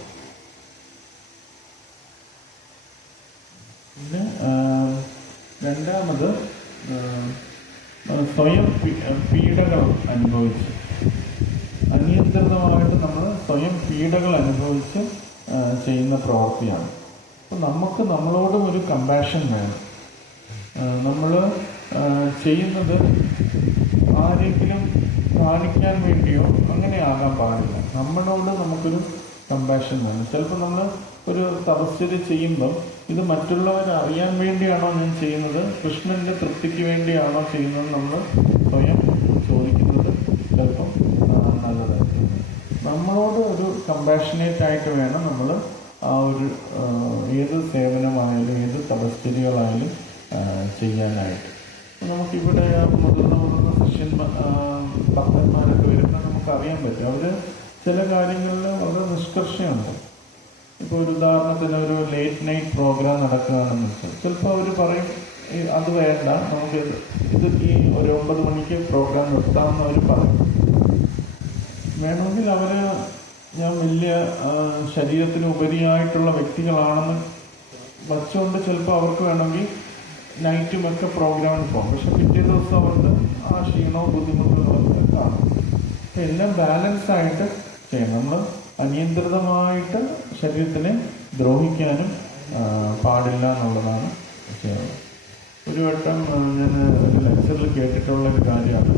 പിന്നെ രണ്ടാമത് സ്വയം പീഡകൾ അനുഭവിച്ച്, അനിയന്ത്രിതമായിട്ട് നമ്മൾ സ്വയം പീഡകൾ അനുഭവിച്ച് ചെയ്യുന്ന പ്രവൃത്തിയാണ്. അപ്പം നമുക്ക് നമ്മളോടും ഒരു കമ്പാഷൻ വേണം. നമ്മൾ ചെയ്യുന്നത് ആരെങ്കിലും കാണിക്കാൻ വേണ്ടിയോ അങ്ങനെ ആകാൻ പാടില്ല. നമ്മളോട് നമുക്കൊരു കമ്പാഷൻ വേണം. ചിലപ്പോൾ നമ്മൾ ഒരു തപശ്ചര്യ ചെയ്യുമ്പം ഇത് മറ്റുള്ളവർ അറിയാൻ വേണ്ടിയാണോ ഞാൻ ചെയ്യുന്നത്, കൃഷ്ണൻ്റെ തൃപ്തിക്ക് വേണ്ടിയാണോ ചെയ്യുന്നത്, നമ്മൾ സ്വയം ചോദിക്കുന്നത് ചിലപ്പം നല്ലതായിരിക്കും. നമ്മളോട് ഒരു കമ്പാഷനേറ്റ് ആയിട്ട് വേണം നമ്മൾ ആ ഒരു ഏത് സേവനമായാലും ഏത് തപശ്ചര്യകളായാലും ചെയ്യാനായിട്ട്. നമുക്കിവിടെ മുതിർന്ന ഭക്തന്മാരൊക്കെ വരുമ്പോൾ നമുക്കറിയാൻ പറ്റും, അവർ ചില കാര്യങ്ങളിൽ വളരെ നിഷ്കർഷയുണ്ട്. ഇപ്പോൾ ഒരു ഉദാഹരണത്തിന് ഒരു ലേറ്റ് നൈറ്റ് പ്രോഗ്രാം നടക്കുകയാണെന്ന് വെച്ചാൽ ചിലപ്പോൾ അവർ പറയും അത് വേണ്ട, നമുക്ക് ഇത് ഈ ഒരു 9 മണിക്ക് പ്രോഗ്രാം നിർത്താമെന്ന് അവർ പറയും. വേണമെങ്കിൽ അവർ ഞാൻ വലിയ ശരീരത്തിന് ഉപരിയായിട്ടുള്ള വ്യക്തികളാണെന്ന് വച്ചുകൊണ്ട് ചിലപ്പോൾ അവർക്ക് വേണമെങ്കിൽ നൈറ്റുമൊക്കെ പ്രോഗ്രാമിന് പോകും. പക്ഷെ പിറ്റേ ദിവസം അവർക്ക് ആ ക്ഷീണവും ബുദ്ധിമുട്ടുകളൊക്കെ കാണും. അപ്പം എല്ലാം ബാലൻസായിട്ട് ചെയ്യണം. നമ്മൾ അനിയന്ത്രിതമായിട്ട് ശരീരത്തിനെ ദ്രോഹിക്കാനും പാടില്ല എന്നുള്ളതാണ് ചെയ്യുന്നത്. ഒരു വട്ടം ഞാൻ ഒരു ലെക്ചറിൽ കേട്ടിട്ടുള്ള ഒരു കാര്യമാണ്.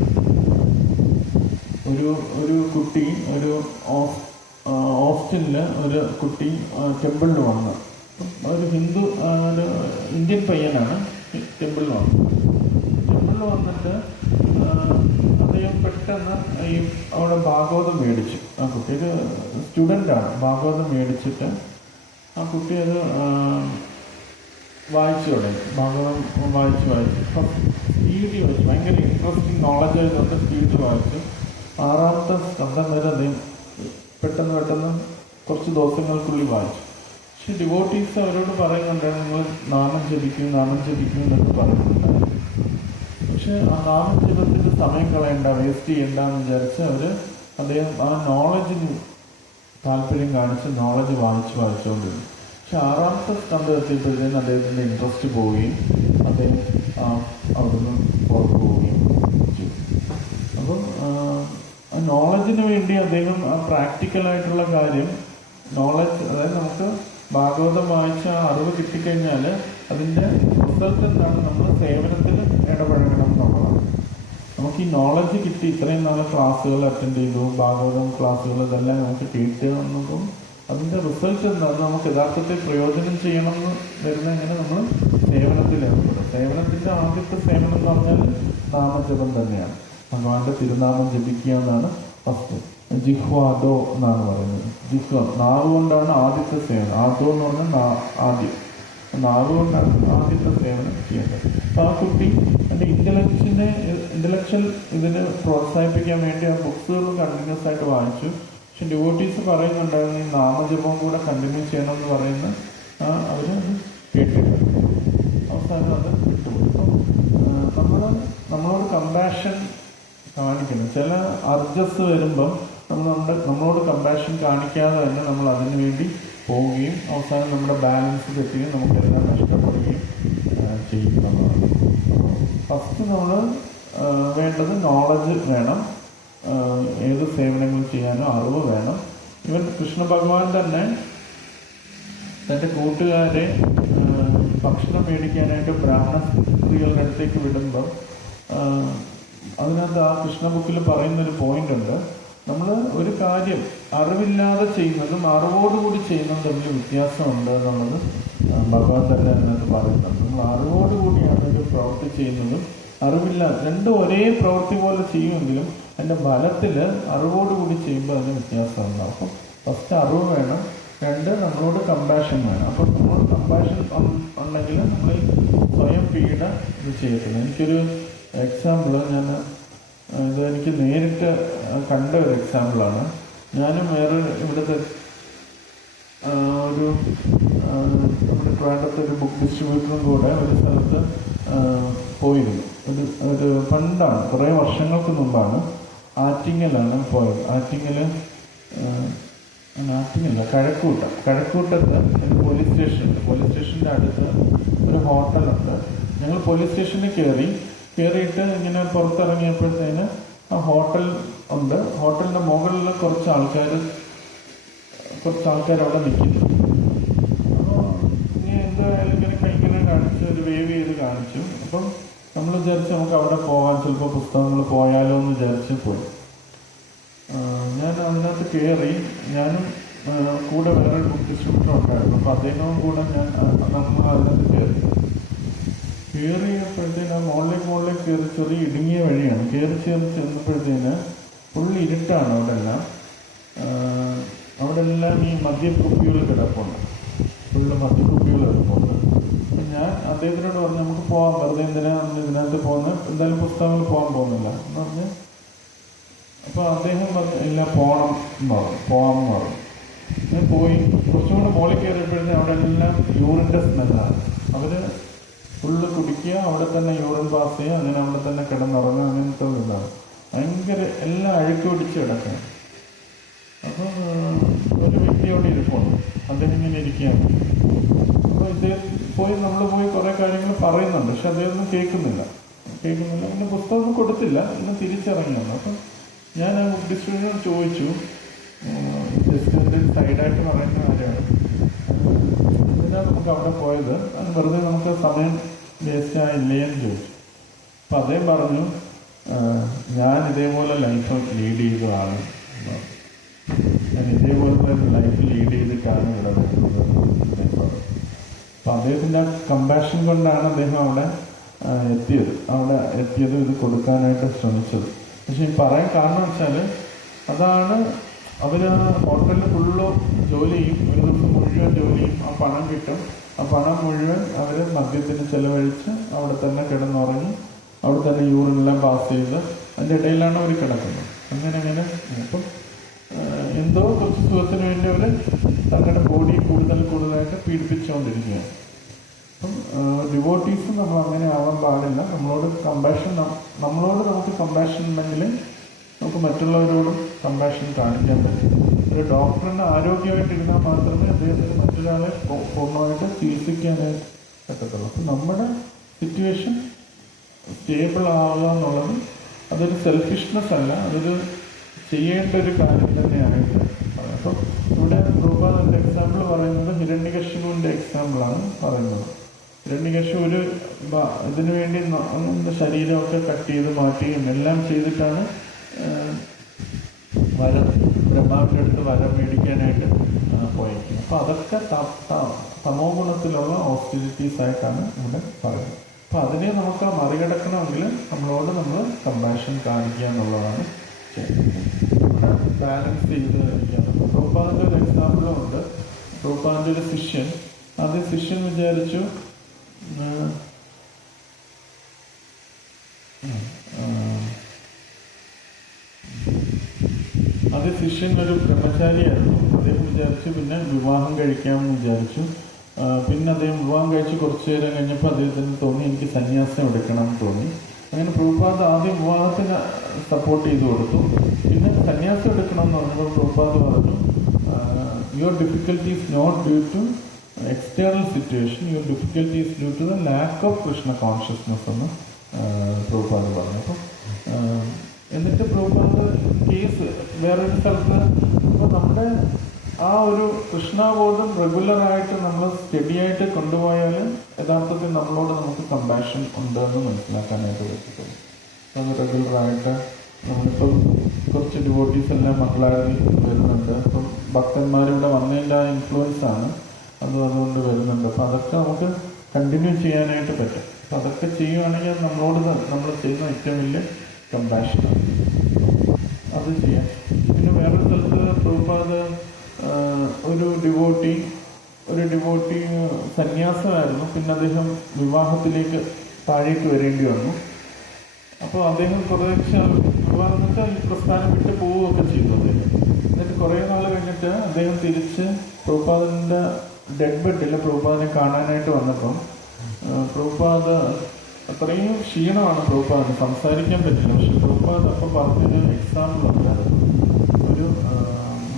ഒരു കുട്ടി ഓസ്റ്റിനിൽ ഒരു കുട്ടി ടെമ്പിളിൽ വന്ന്, ഒരു ഇന്ത്യൻ പയ്യനാണ് ടെമ്പിളിൽ വന്നിട്ട് അദ്ദേഹം പെട്ടെന്ന് അവിടെ ഭാഗവതം മേടിച്ചു. ആ കുട്ടി ഒരു സ്റ്റുഡൻ്റാണ്. ഭാഗവതം മേടിച്ചിട്ട് ആ കുട്ടി അത് വായിച്ചു തുടങ്ങി. ഭാഗവതം വായിച്ചു സ്പീഡിൽ വായിച്ചു. ഭയങ്കര ഇൻട്രസ്റ്റിംഗ് നോളജ് ആയതുകൊണ്ട് സ്പീഡിൽ വായിച്ചു. 6ാമത്തെ സ്കന്ധം വരെ അദ്ദേഹം പെട്ടെന്ന് കുറച്ച് ദിവസങ്ങൾക്കുള്ളിൽ വായിച്ചു. പക്ഷെ ഡിവോട്ടീസ് അവരോട് പറയുന്നുണ്ടായിരുന്നു, നിങ്ങൾ നാമം ജപിക്കും എന്നൊക്കെ പറയുന്നുണ്ടായിരുന്നു. പക്ഷെ ആ നാമജപത്തിൻ്റെ സമയം കളയണ്ട, വേസ്റ്റ് ചെയ്യണ്ടെന്ന് വിചാരിച്ച് അദ്ദേഹം ആ നോളജിന് താല്പര്യം കാണിച്ച് നോളജ് വായിച്ചുകൊണ്ടിരുന്നു. പക്ഷെ 6ാമത്തെ സ്കന്ധം എത്തിയപ്പോഴത്തേനും അദ്ദേഹത്തിൻ്റെ ഇൻട്രസ്റ്റ് പോവുകയും അദ്ദേഹം അവിടുന്ന് പുറത്തു പോവുകയും ചെയ്തു. അപ്പം ആ നോളജിന് വേണ്ടി അദ്ദേഹം ആ പ്രാക്ടിക്കലായിട്ടുള്ള കാര്യം, നോളജ്, അതായത് നമുക്ക് ഭാഗവതം വായിച്ച അറിവ് കിട്ടിക്കഴിഞ്ഞാൽ അതിൻ്റെ റിസൾട്ട് എന്താണ്? നമ്മൾ സേവനത്തിൽ ഇടപഴകണം എന്നുള്ളതാണ്. നമുക്ക് ഈ നോളജ് കിട്ടി, ഇത്രയും നാൾ ക്ലാസ്സുകൾ അറ്റൻഡ് ചെയ്തു, ഭാഗവതം ക്ലാസ്സുകൾ ഇതെല്ലാം നമുക്ക് കേട്ടുന്നതും അതിൻ്റെ റിസൾട്ട് എന്താണ്? നമുക്ക് യഥാർത്ഥത്തിൽ പ്രയോജനം ചെയ്യണമെന്ന് വരുന്ന എങ്ങനെ നമ്മൾ സേവനത്തിൽ ഏർപ്പെടും. സേവനത്തിൻ്റെ ആദ്യത്തെ സേവനം എന്ന് പറഞ്ഞാൽ നാമജപം തന്നെയാണ്. ഭഗവാന്റെ തിരുനാമം ജപിക്കുക എന്നാണ് ഫസ്റ്റ്. ജിഹ്വാദോ എന്നാണ് പറയുന്നത്. ജിഹ്വ നാവ് കൊണ്ടാണ് ആദ്യത്തെ സേവനം. ആദോ എന്ന് പറഞ്ഞാൽ ആദ്യം, നാവ് കൊണ്ടാണ് ആദ്യത്തെ സേവനം ചെയ്യേണ്ടത്. അപ്പോൾ ആ കുട്ടി എൻ്റെ ഇൻ്റലക്ച്വൽ ഇതിന് പ്രോത്സാഹിപ്പിക്കാൻ വേണ്ടി ആ ബുക്സുകൾ കണ്ടിന്യൂസ് ആയിട്ട് വായിച്ചു. പക്ഷെ ഡിവോട്ടീസ് പറയുന്നുണ്ടായിരുന്നു ഈ നാമജപം കൂടെ കണ്ടിന്യൂ ചെയ്യണമെന്ന് പറയുന്ന അവർ കേട്ടില്ല. അവസാനം അത് വിട്ടുപോയി. അപ്പം നമ്മളോട് കമ്പാഷൻ കാണിക്കണം. ചില അർജസ് വരുമ്പം നമ്മളോട് കമ്പാഷൻ കാണിക്കാതെ തന്നെ നമ്മൾ അതിനു വേണ്ടി പോവുകയും അവസാനം നമ്മുടെ ബാലൻസ് തെറ്റുകയും നമുക്കെല്ലാം നഷ്ടപ്പെടുകയും ചെയ്യുന്നതാണ്. ഫസ്റ്റ് നമ്മൾ വേണ്ടത് നോളജ് വേണം. ഏത് സേവനങ്ങൾ ചെയ്യാനോ അറിവ് വേണം. ഇവൻ കൃഷ്ണ ഭഗവാൻ തന്നെ തൻ്റെ കൂട്ടുകാരെ ഭക്ഷണം മേടിക്കാനായിട്ട് ബ്രാഹ്മണ സ്ത്രീകളുടെ അടുത്തേക്ക് വിടുമ്പം അതിനകത്ത് ആ കൃഷ്ണ ബുക്കിൽ പറയുന്നൊരു പോയിന്റ് ഉണ്ട്. നമ്മൾ ഒരു കാര്യം അറിവില്ലാതെ ചെയ്യുന്നതും അറിവോടുകൂടി ചെയ്യുന്നതും തമ്മിൽ വ്യത്യാസമുണ്ട് എന്നുള്ളത് ഭഗവാൻ തന്നെ അതിനകത്ത് പറയുന്നുണ്ട്. നമ്മൾ അറിവോടുകൂടിയാണ് ഒരു പ്രവൃത്തി ചെയ്യുന്നതും അറിവില്ലാതെ രണ്ടും ഒരേ പ്രവൃത്തി പോലെ ചെയ്യുമെങ്കിലും അതിൻ്റെ ഫലത്തിൽ അറിവോടുകൂടി ചെയ്യുമ്പോൾ അതിന് വ്യത്യാസം ഉണ്ടാവും. അപ്പം ഫസ്റ്റ് അറിവ് വേണം, രണ്ട് നമ്മളോട് കമ്പാഷൻ വേണം. അപ്പം നമ്മൾ കമ്പാഷൻ ഉണ്ടെങ്കിൽ നമ്മൾ സ്വയം പീഡ ഇത് ചെയ്യത്തില്ല. എനിക്കൊരു എക്സാമ്പിൾ എനിക്ക് നേരിട്ട് കണ്ട ഒരു എക്സാമ്പിളാണ്. ഞാനും വേറെ ഇവിടുത്തെ ഒരു നമ്മുടെ ട്രിവാൻഡ്രത്തെ ഒരു ബുക്ക് ഡിസ്ട്രിബ്യൂട്ടറും കൂടെ ഒരു സ്ഥലത്ത് പോയിരുന്നു. ഒരു പണ്ടാണ്, കുറേ വർഷങ്ങൾക്ക് മുമ്പാണ്. ആറ്റിങ്ങലാണ് പോയത്. ആറ്റിങ്ങല്ല, കഴക്കൂട്ടത്ത് ഒരു പോലീസ് സ്റ്റേഷനുണ്ട്. പോലീസ് സ്റ്റേഷൻ്റെ അടുത്ത് ഒരു ഹോട്ടലുണ്ട്. ഞങ്ങൾ പോലീസ് സ്റ്റേഷനിൽ കയറിയിട്ട് ഇങ്ങനെ പുറത്തിറങ്ങിയപ്പോഴത്തേന് ആ ഹോട്ടൽ ഉണ്ട്. ഹോട്ടലിൻ്റെ മുകളിൽ കുറച്ച് ആൾക്കാർ അവിടെ നിൽക്കുന്നു. അപ്പോൾ ഇനി എന്തായാലും ഇങ്ങനെ കാണിച്ച് ഒരു വേവ് ചെയ്ത് കാണിച്ചു. അപ്പം നമ്മൾ വിചാരിച്ച് നമുക്ക് അവിടെ പോകാൻ, ചിലപ്പോൾ പുസ്തകങ്ങൾ പോയാലോ എന്ന് വിചാരിച്ച് പോയി. ഞാൻ അതിനകത്ത് കയറി. ഞാനും കൂടെ വേറെ ബുക്ക് ഡിസ്ട്രിബ്യൂട്ടർ ഉണ്ടായിരുന്നു. അപ്പോൾ അദ്ദേഹവും കൂടെ നമ്മൾ അതിനകത്ത് കയറിയപ്പോഴത്തേന് ആ മുകളിലേക്ക് കയറി ചെറിയ ഇടുങ്ങിയ വഴിയാണ്. കയറി ചെന്നപ്പോഴത്തേന് ഫുൾ ഇരുട്ടാണ്. അവിടെ എല്ലാം ഈ മദ്യക്കുപ്പികൾ കിടപ്പുണ്ട്. ഫുള്ള് മദ്യക്കുപ്പികൾ കിടപ്പുണ്ട്. അപ്പം ഞാൻ അദ്ദേഹത്തിനോട് പറഞ്ഞു നമുക്ക് പോകാം, വെറുതെ എന്തിനാണ് നമ്മൾ ഇതിനകത്ത് പോകുന്നത്, എന്തായാലും പുസ്തകങ്ങൾ പോകാൻ പോകുന്നില്ല എന്ന് പറഞ്ഞ്. അപ്പോൾ അദ്ദേഹം പറഞ്ഞു ഇല്ല പോകാമെന്ന് പറഞ്ഞു. ഞാൻ പോയി. കുറച്ചും കൂടെ മുകളിൽ കയറിയപ്പോഴത്തേന് അവിടെ എല്ലാം യൂറിൻ്റെ സ്മെല്ലാണ്. അവർ ഫുള്ള് കുടിക്കുക, അവിടെ തന്നെ യൂറിൻ പാസ് ചെയ്യുക, അങ്ങനെ അവിടെ തന്നെ കിടന്നുറങ്ങുക, അങ്ങനത്തെ ഇതാണ്. ഭയങ്കര എല്ലാം അഴുക്കി ഒടിച്ച് കിടക്കുക. അപ്പം ഒരു വ്യക്തി അവിടെ ഇരിപ്പുണ്ട്. അദ്ദേഹം ഇങ്ങനെ ഇരിക്കുകയാണ്. അപ്പോൾ നമ്മൾ പോയി കുറേ കാര്യങ്ങൾ പറയുന്നുണ്ട്. പക്ഷെ അദ്ദേഹമൊന്നും കേൾക്കുന്നില്ല. പിന്നെ പുസ്തകമൊന്നും കൊടുത്തില്ല. ഇന്ന് തിരിച്ചിറങ്ങിയാണ്. അപ്പം ഞാൻ ആ ബുക്ക് ഡിസ്ട്രിബ്യൂട്ടറിനോട് ചോദിച്ചു, ജസ്റ്റ് എൻ്റെ സൈഡായിട്ട് പറയുന്ന കാര്യമാണ്, എന്തിനാണ് നമുക്ക് അവിടെ പോയത്, അത് വെറുതെ നമുക്ക് സമയം വേസ്റ്റ് ആയില്ലേ എന്ന് ചോദിച്ചു. അപ്പം അദ്ദേഹം പറഞ്ഞു ഞാൻ ഇതേപോലെ ലൈഫ് ലീഡ് ചെയ്തതാണ്. ഞാൻ ഇതേപോലത്തെ ലൈഫ് ലീഡ് ചെയ്തിട്ടാണ് ഇവിടെ വരുന്നത്. അപ്പം അദ്ദേഹത്തിൻ്റെ ആ കമ്പാഷൻ കൊണ്ടാണ് അദ്ദേഹം അവിടെ എത്തിയത് ഇത് കൊടുക്കാനായിട്ട് ശ്രമിച്ചത്. പക്ഷെ ഈ പറയാൻ കാരണം വെച്ചാൽ അതാണ് അവർ ഹോട്ടലിൽ ഫുള്ള് ജോലി ചെയ്യും, ഒരു ദിവസം മുഴുവൻ ജോലി ചെയ്യും, ആ പണം കിട്ടും. ആ പണം മുഴുവൻ അവർ മദ്യത്തിന് ചെലവഴിച്ച് അവിടെ തന്നെ കിടന്നുറങ്ങി, അവിടെ തന്നെ യൂറിനെല്ലാം പാസ് ചെയ്ത് അതിൻ്റെ ഇടയിലാണ് അവർ കിടക്കുന്നത്. അങ്ങനെ അപ്പം എന്തോ കുറച്ച് സുഖത്തിന് വേണ്ടി അവർ തങ്ങളുടെ ബോഡി കൂടുതലായിട്ട് പീഡിപ്പിച്ചുകൊണ്ടിരിക്കുകയാണ്. അപ്പം ഡിവോട്ടീസ് നമ്മൾ അങ്ങനെ ആവാൻ പാടില്ല. നമ്മളോട് നമുക്ക് കമ്പാഷൻ ഉണ്ടെങ്കിൽ നമുക്ക് മറ്റുള്ളവരോടും കമ്പാഷൻ കാണിക്കാൻ പറ്റും. ഒരു ഡോക്ടറിന് ആരോഗ്യമായിട്ടിരുന്നാൽ മാത്രമേ അദ്ദേഹത്തിന് മറ്റൊരാളെ പൂർണ്ണമായിട്ട് ചികിത്സിക്കാനായിട്ട് പറ്റത്തുള്ളൂ. അപ്പം നമ്മുടെ സിറ്റുവേഷൻ സ്റ്റേബിൾ ആവുക എന്നുള്ളത് അതൊരു സെൽഫിഷ്നെസ് അല്ല, അതൊരു ചെയ്യേണ്ട ഒരു കാര്യം തന്നെയായിട്ട് പറയാം. അപ്പം ഇവിടെ പ്രഭുപാദ് എക്സാമ്പിൾ പറയുന്നത് ഹിരണ്യകശിപു എക്സാമ്പിളാണ് പറയുന്നത്. ഹിരണ്യകശിപു ഒരു ഇതിനു വേണ്ടി ശരീരമൊക്കെ കട്ട് ചെയ്ത് മാറ്റുകയും എല്ലാം ചെയ്തിട്ടാണ് വരം ബ്രഹ്മാവിൻ്റെ അടുത്ത് വരം മേടിക്കാനായിട്ട് പോയിരിക്കുന്നത്. അപ്പോൾ അതൊക്കെ തമോ ഗുണത്തിലുള്ള ഓസ്റ്റീരിറ്റീസ് ആയിട്ടാണ് ഇവിടെ പറയുന്നത്. അപ്പോൾ അതിനെ നമുക്ക് മറികടക്കണമെങ്കിൽ നമ്മൾ കമ്പാഷൻ കാണിക്കുക എന്നുള്ളതാണ് ചെയ്യുന്നത്. ബാലൻസ് ചെയ്ത് കഴിക്കുകയാണ്. പ്രഭുപാദിൻ്റെ ഒരു എക്സാമ്പിളും ഉണ്ട്. പ്രഭുപാദിൻ്റെ ഒരു ശിഷ്യൻ, ആദ്യം ശിഷ്യൻ വിചാരിച്ചു ശിഷ്യൻ ഒരു ബ്രഹ്മചാരിയായിരുന്നു. അദ്ദേഹം വിചാരിച്ചു പിന്നെ വിവാഹം കഴിക്കാമെന്ന് വിചാരിച്ചു. പിന്നെ അദ്ദേഹം വിവാഹം കഴിച്ച് കുറച്ചു നേരം കഴിഞ്ഞപ്പോൾ അദ്ദേഹത്തിന് തോന്നി എനിക്ക് സന്യാസം എടുക്കണം എന്ന് തോന്നി. അങ്ങനെ പ്രഭുപാദ് ആദ്യം വിവാഹത്തിന് സപ്പോർട്ട് ചെയ്ത് കൊടുത്തു. പിന്നെ സന്യാസം എടുക്കണം എന്ന് പറഞ്ഞപ്പോൾ പ്രഭുപാദ് പറഞ്ഞു your difficulty is not due to external situation, your difficulty is due to the lack of Krishna consciousness എന്ന് പ്രഭുപാദ് പറഞ്ഞു. അപ്പം എന്നിട്ട് പ്രഭുപാദ് കേസ് വേറൊരു സ്ഥലത്ത് അപ്പോൾ നമ്മുടെ ആ ഒരു കൃഷ്ണബോധം റെഗുലറായിട്ട് നമ്മൾ സ്റ്റഡിയായിട്ട് കൊണ്ടുപോയാൽ യഥാർത്ഥത്തിൽ നമ്മളോട് നമുക്ക് കമ്പാഷൻ ഉണ്ടെന്ന് മനസ്സിലാക്കാനായിട്ട് പറ്റത്തുള്ളൂ. അത് റെഗുലറായിട്ട് നമ്മളിപ്പം കുറച്ച് ഡിവോട്ടീസ് എല്ലാം മംഗളാരതി വരുന്നുണ്ട്. അപ്പം ഭക്തന്മാരിവിടെ വന്നതിൻ്റെ ആ ഇൻഫ്ലുവൻസാണ് അതുകൊണ്ട് വരുന്നുണ്ട്. അപ്പം അതൊക്കെ നമുക്ക് കണ്ടിന്യൂ ചെയ്യാനായിട്ട് പറ്റും. അപ്പം അതൊക്കെ ചെയ്യുകയാണെങ്കിൽ നമ്മളോട് നമ്മൾ ചെയ്യുന്ന ഏറ്റവും വലിയ കമ്പാഷനാണ്. അത് ചെയ്യാം. പിന്നെ വേറൊരു സ്ഥലത്ത് പ്രഭുപാദ് ഒരു ഡിവോട്ടി സന്യാസമായിരുന്നു. പിന്നെ അദ്ദേഹം വിവാഹത്തിലേക്ക് താഴേക്ക് വരേണ്ടി വന്നു. അപ്പോൾ അദ്ദേഹം കുറേ വിവാഹം എന്ന് വെച്ചാൽ പ്രസ്ഥാനം വിട്ട് പോവുകയൊക്കെ ചെയ്തു അദ്ദേഹം. എന്നിട്ട് കുറേ നാൾ കഴിഞ്ഞിട്ട് അദ്ദേഹം തിരിച്ച് പ്രഭുപാദിൻ്റെ ഡെഡ് ബെഡിൽ പ്രഭുപാദിനെ കാണാനായിട്ട് വന്നപ്പം പ്രഭുപാദ് അത്രയും ക്ഷീണമാണ് പ്രഭുപാദിന്, സംസാരിക്കാൻ പറ്റില്ല. പക്ഷെ പ്രഭുപാദ് അപ്പം പറഞ്ഞൊരു എക്സാമ്പിൾ ഉണ്ടായിരുന്നു, ഒരു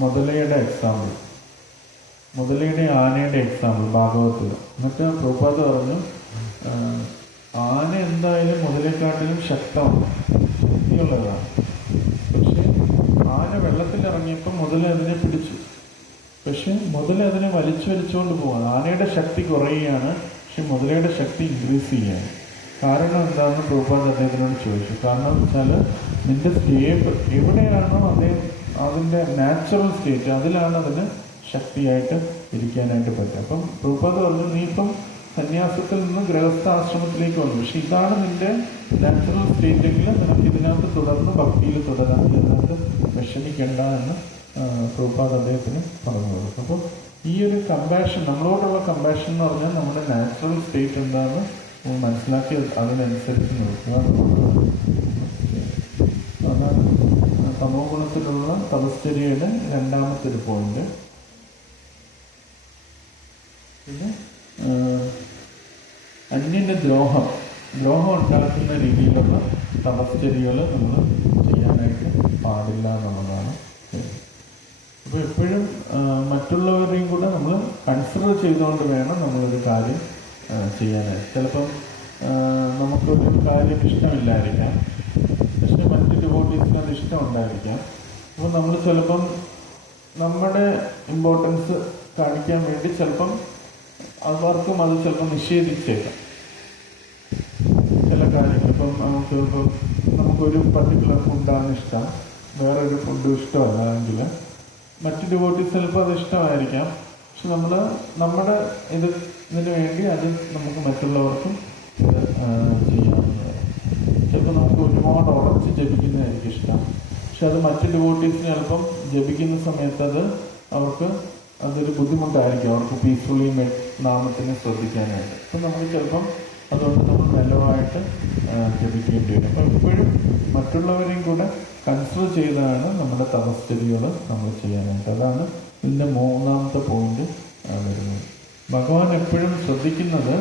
മുതലയുടെ എക്സാമ്പിൾ, മുതലയുടെ ആനയുടെ എക്സാമ്പിൾ ഭാഗവത്തിൽ. എന്നിട്ട് പ്രഭുപാദ് പറഞ്ഞു ആന എന്തായാലും മുതലേക്കാട്ടിലും ശക്തമാണ്, ശക്തിയുള്ളതാണ്. പക്ഷെ ആന വെള്ളത്തിലിറങ്ങിയപ്പോൾ മുതല അതിനെ പിടിച്ചു. പക്ഷെ മുതല അതിനെ വലിച്ചുകൊണ്ട് പോവാണ്. ആനയുടെ ശക്തി കുറയുകയാണ്, പക്ഷെ മുതലയുടെ ശക്തി ഇൻക്രീസ് ചെയ്യുകയാണ്. കാരണം എന്താണെന്ന് പ്രഭുപാദ് അദ്ദേഹത്തിനോട് ചോദിച്ചു. കാരണം വെച്ചാൽ നിന്റെ സ്റ്റേബിൾ എവിടെയാണോ അതിൻ്റെ നാച്ചുറൽ സ്റ്റേറ്റ്, അതിലാണ് അതിന് ശക്തിയായിട്ട് ഇരിക്കാനായിട്ട് പറ്റുക. അപ്പം പ്രഭുപാദ് പറഞ്ഞു നീ ഇപ്പം സന്യാസത്തിൽ നിന്ന് ഗൃഹസ്ഥാശ്രമത്തിലേക്ക് വന്നു, പക്ഷെ ഇതാണ് നിന്റെ നാച്ചുറൽ സ്റ്റേറ്റെങ്കിൽ നിനക്ക് ഇതിനകത്ത് തുടർന്ന് ഭക്തിയിൽ തുടരാൻ, ഇതിനകത്ത് വിഷമിക്കേണ്ട എന്ന് പ്രഭുപാദ് അദ്ദേഹത്തിന് പറഞ്ഞു കൊടുക്കും. അപ്പോൾ ഈ ഒരു കമ്പാഷൻ, നമ്മളോടുള്ള കമ്പാഷൻ എന്ന് പറഞ്ഞാൽ നമ്മുടെ നാച്ചുറൽ സ്റ്റേറ്റ് എന്താണെന്ന് മനസ്സിലാക്കി അതിനനുസരിച്ച് നോക്കുക. അതാണ് തമോ ഗുണത്തിലുള്ള തപശ്ചര്യയുടെ രണ്ടാമത്തെ ഒരു പോയിന്റ്. പിന്നെ അന്യൻ്റെ ദ്രോഹം ഉണ്ടാക്കുന്ന രീതിയിലുള്ള തപശ്ചര്യകൾ നമ്മൾ ചെയ്യാനായിട്ട് പാടില്ല എന്നുള്ളതാണ്. അപ്പോൾ എപ്പോഴും മറ്റുള്ളവരെയും കൂടെ നമ്മൾ കൺസിഡർ ചെയ്തുകൊണ്ട് വേണം നമ്മളൊരു കാര്യം ചെയ്യാനായിട്ട്. ചിലപ്പം നമുക്കൊരു കാര്യം ഇഷ്ടമില്ലായിരിക്കാം, പക്ഷെ മറ്റ് ഡിവോട്ടീസിന് അത് ഇഷ്ടമുണ്ടായിരിക്കാം. അപ്പോൾ നമ്മൾ ചിലപ്പം നമ്മുടെ ഇമ്പോർട്ടൻസ് കാണിക്കാൻ വേണ്ടി ചിലപ്പം അവർക്കും അത് ചിലപ്പം നിഷേധിച്ചേക്കാം ചില കാര്യങ്ങൾ. ഇപ്പം നമുക്കൊരു പർട്ടിക്കുലർ ഫുഡാണ് ഇഷ്ടം, വേറൊരു ഫുഡും ഇഷ്ടമല്ല എങ്കിൽ മറ്റ് ഡിവോട്ടീസ് ചിലപ്പോൾ അത് ഇഷ്ടമായിരിക്കാം. പക്ഷെ നമ്മൾ നമ്മുടെ ഇതിന് വേണ്ടി അത് നമുക്ക് മറ്റുള്ളവർക്കും ചെയ്യാവുന്നതാണ്. ചിലപ്പോൾ നമുക്ക് ഒരുപാട് ഉറച്ച് ജപിക്കുന്നതായിരിക്കും ഇഷ്ടം, പക്ഷെ അത് മറ്റ് ഡിവോട്ടീസിന് ചിലപ്പം ജപിക്കുന്ന സമയത്ത് അവർക്ക് അതൊരു ബുദ്ധിമുട്ടായിരിക്കും, അവർക്ക് പീസ്ഫുള്ളി നാമത്തിനെ ശ്രദ്ധിക്കാനായിട്ട്. അപ്പം നമുക്ക് ചിലപ്പം അതുകൊണ്ട് നമ്മൾ മെല്ലവായിട്ട് ജപിക്കേണ്ടി വരും. അപ്പം എപ്പോഴും മറ്റുള്ളവരെയും കൂടെ കൺസിഡർ ചെയ്താണ് നമ്മുടെ തപശ്ചര്യകൾ നമ്മൾ ചെയ്യാനായിട്ട്. അതാണ് ഇതിൻ്റെ മൂന്നാമത്തെ പോയിന്റ് വരുന്നത്. ഭഗവാൻ എപ്പോഴും ശ്രദ്ധിക്കുന്നത്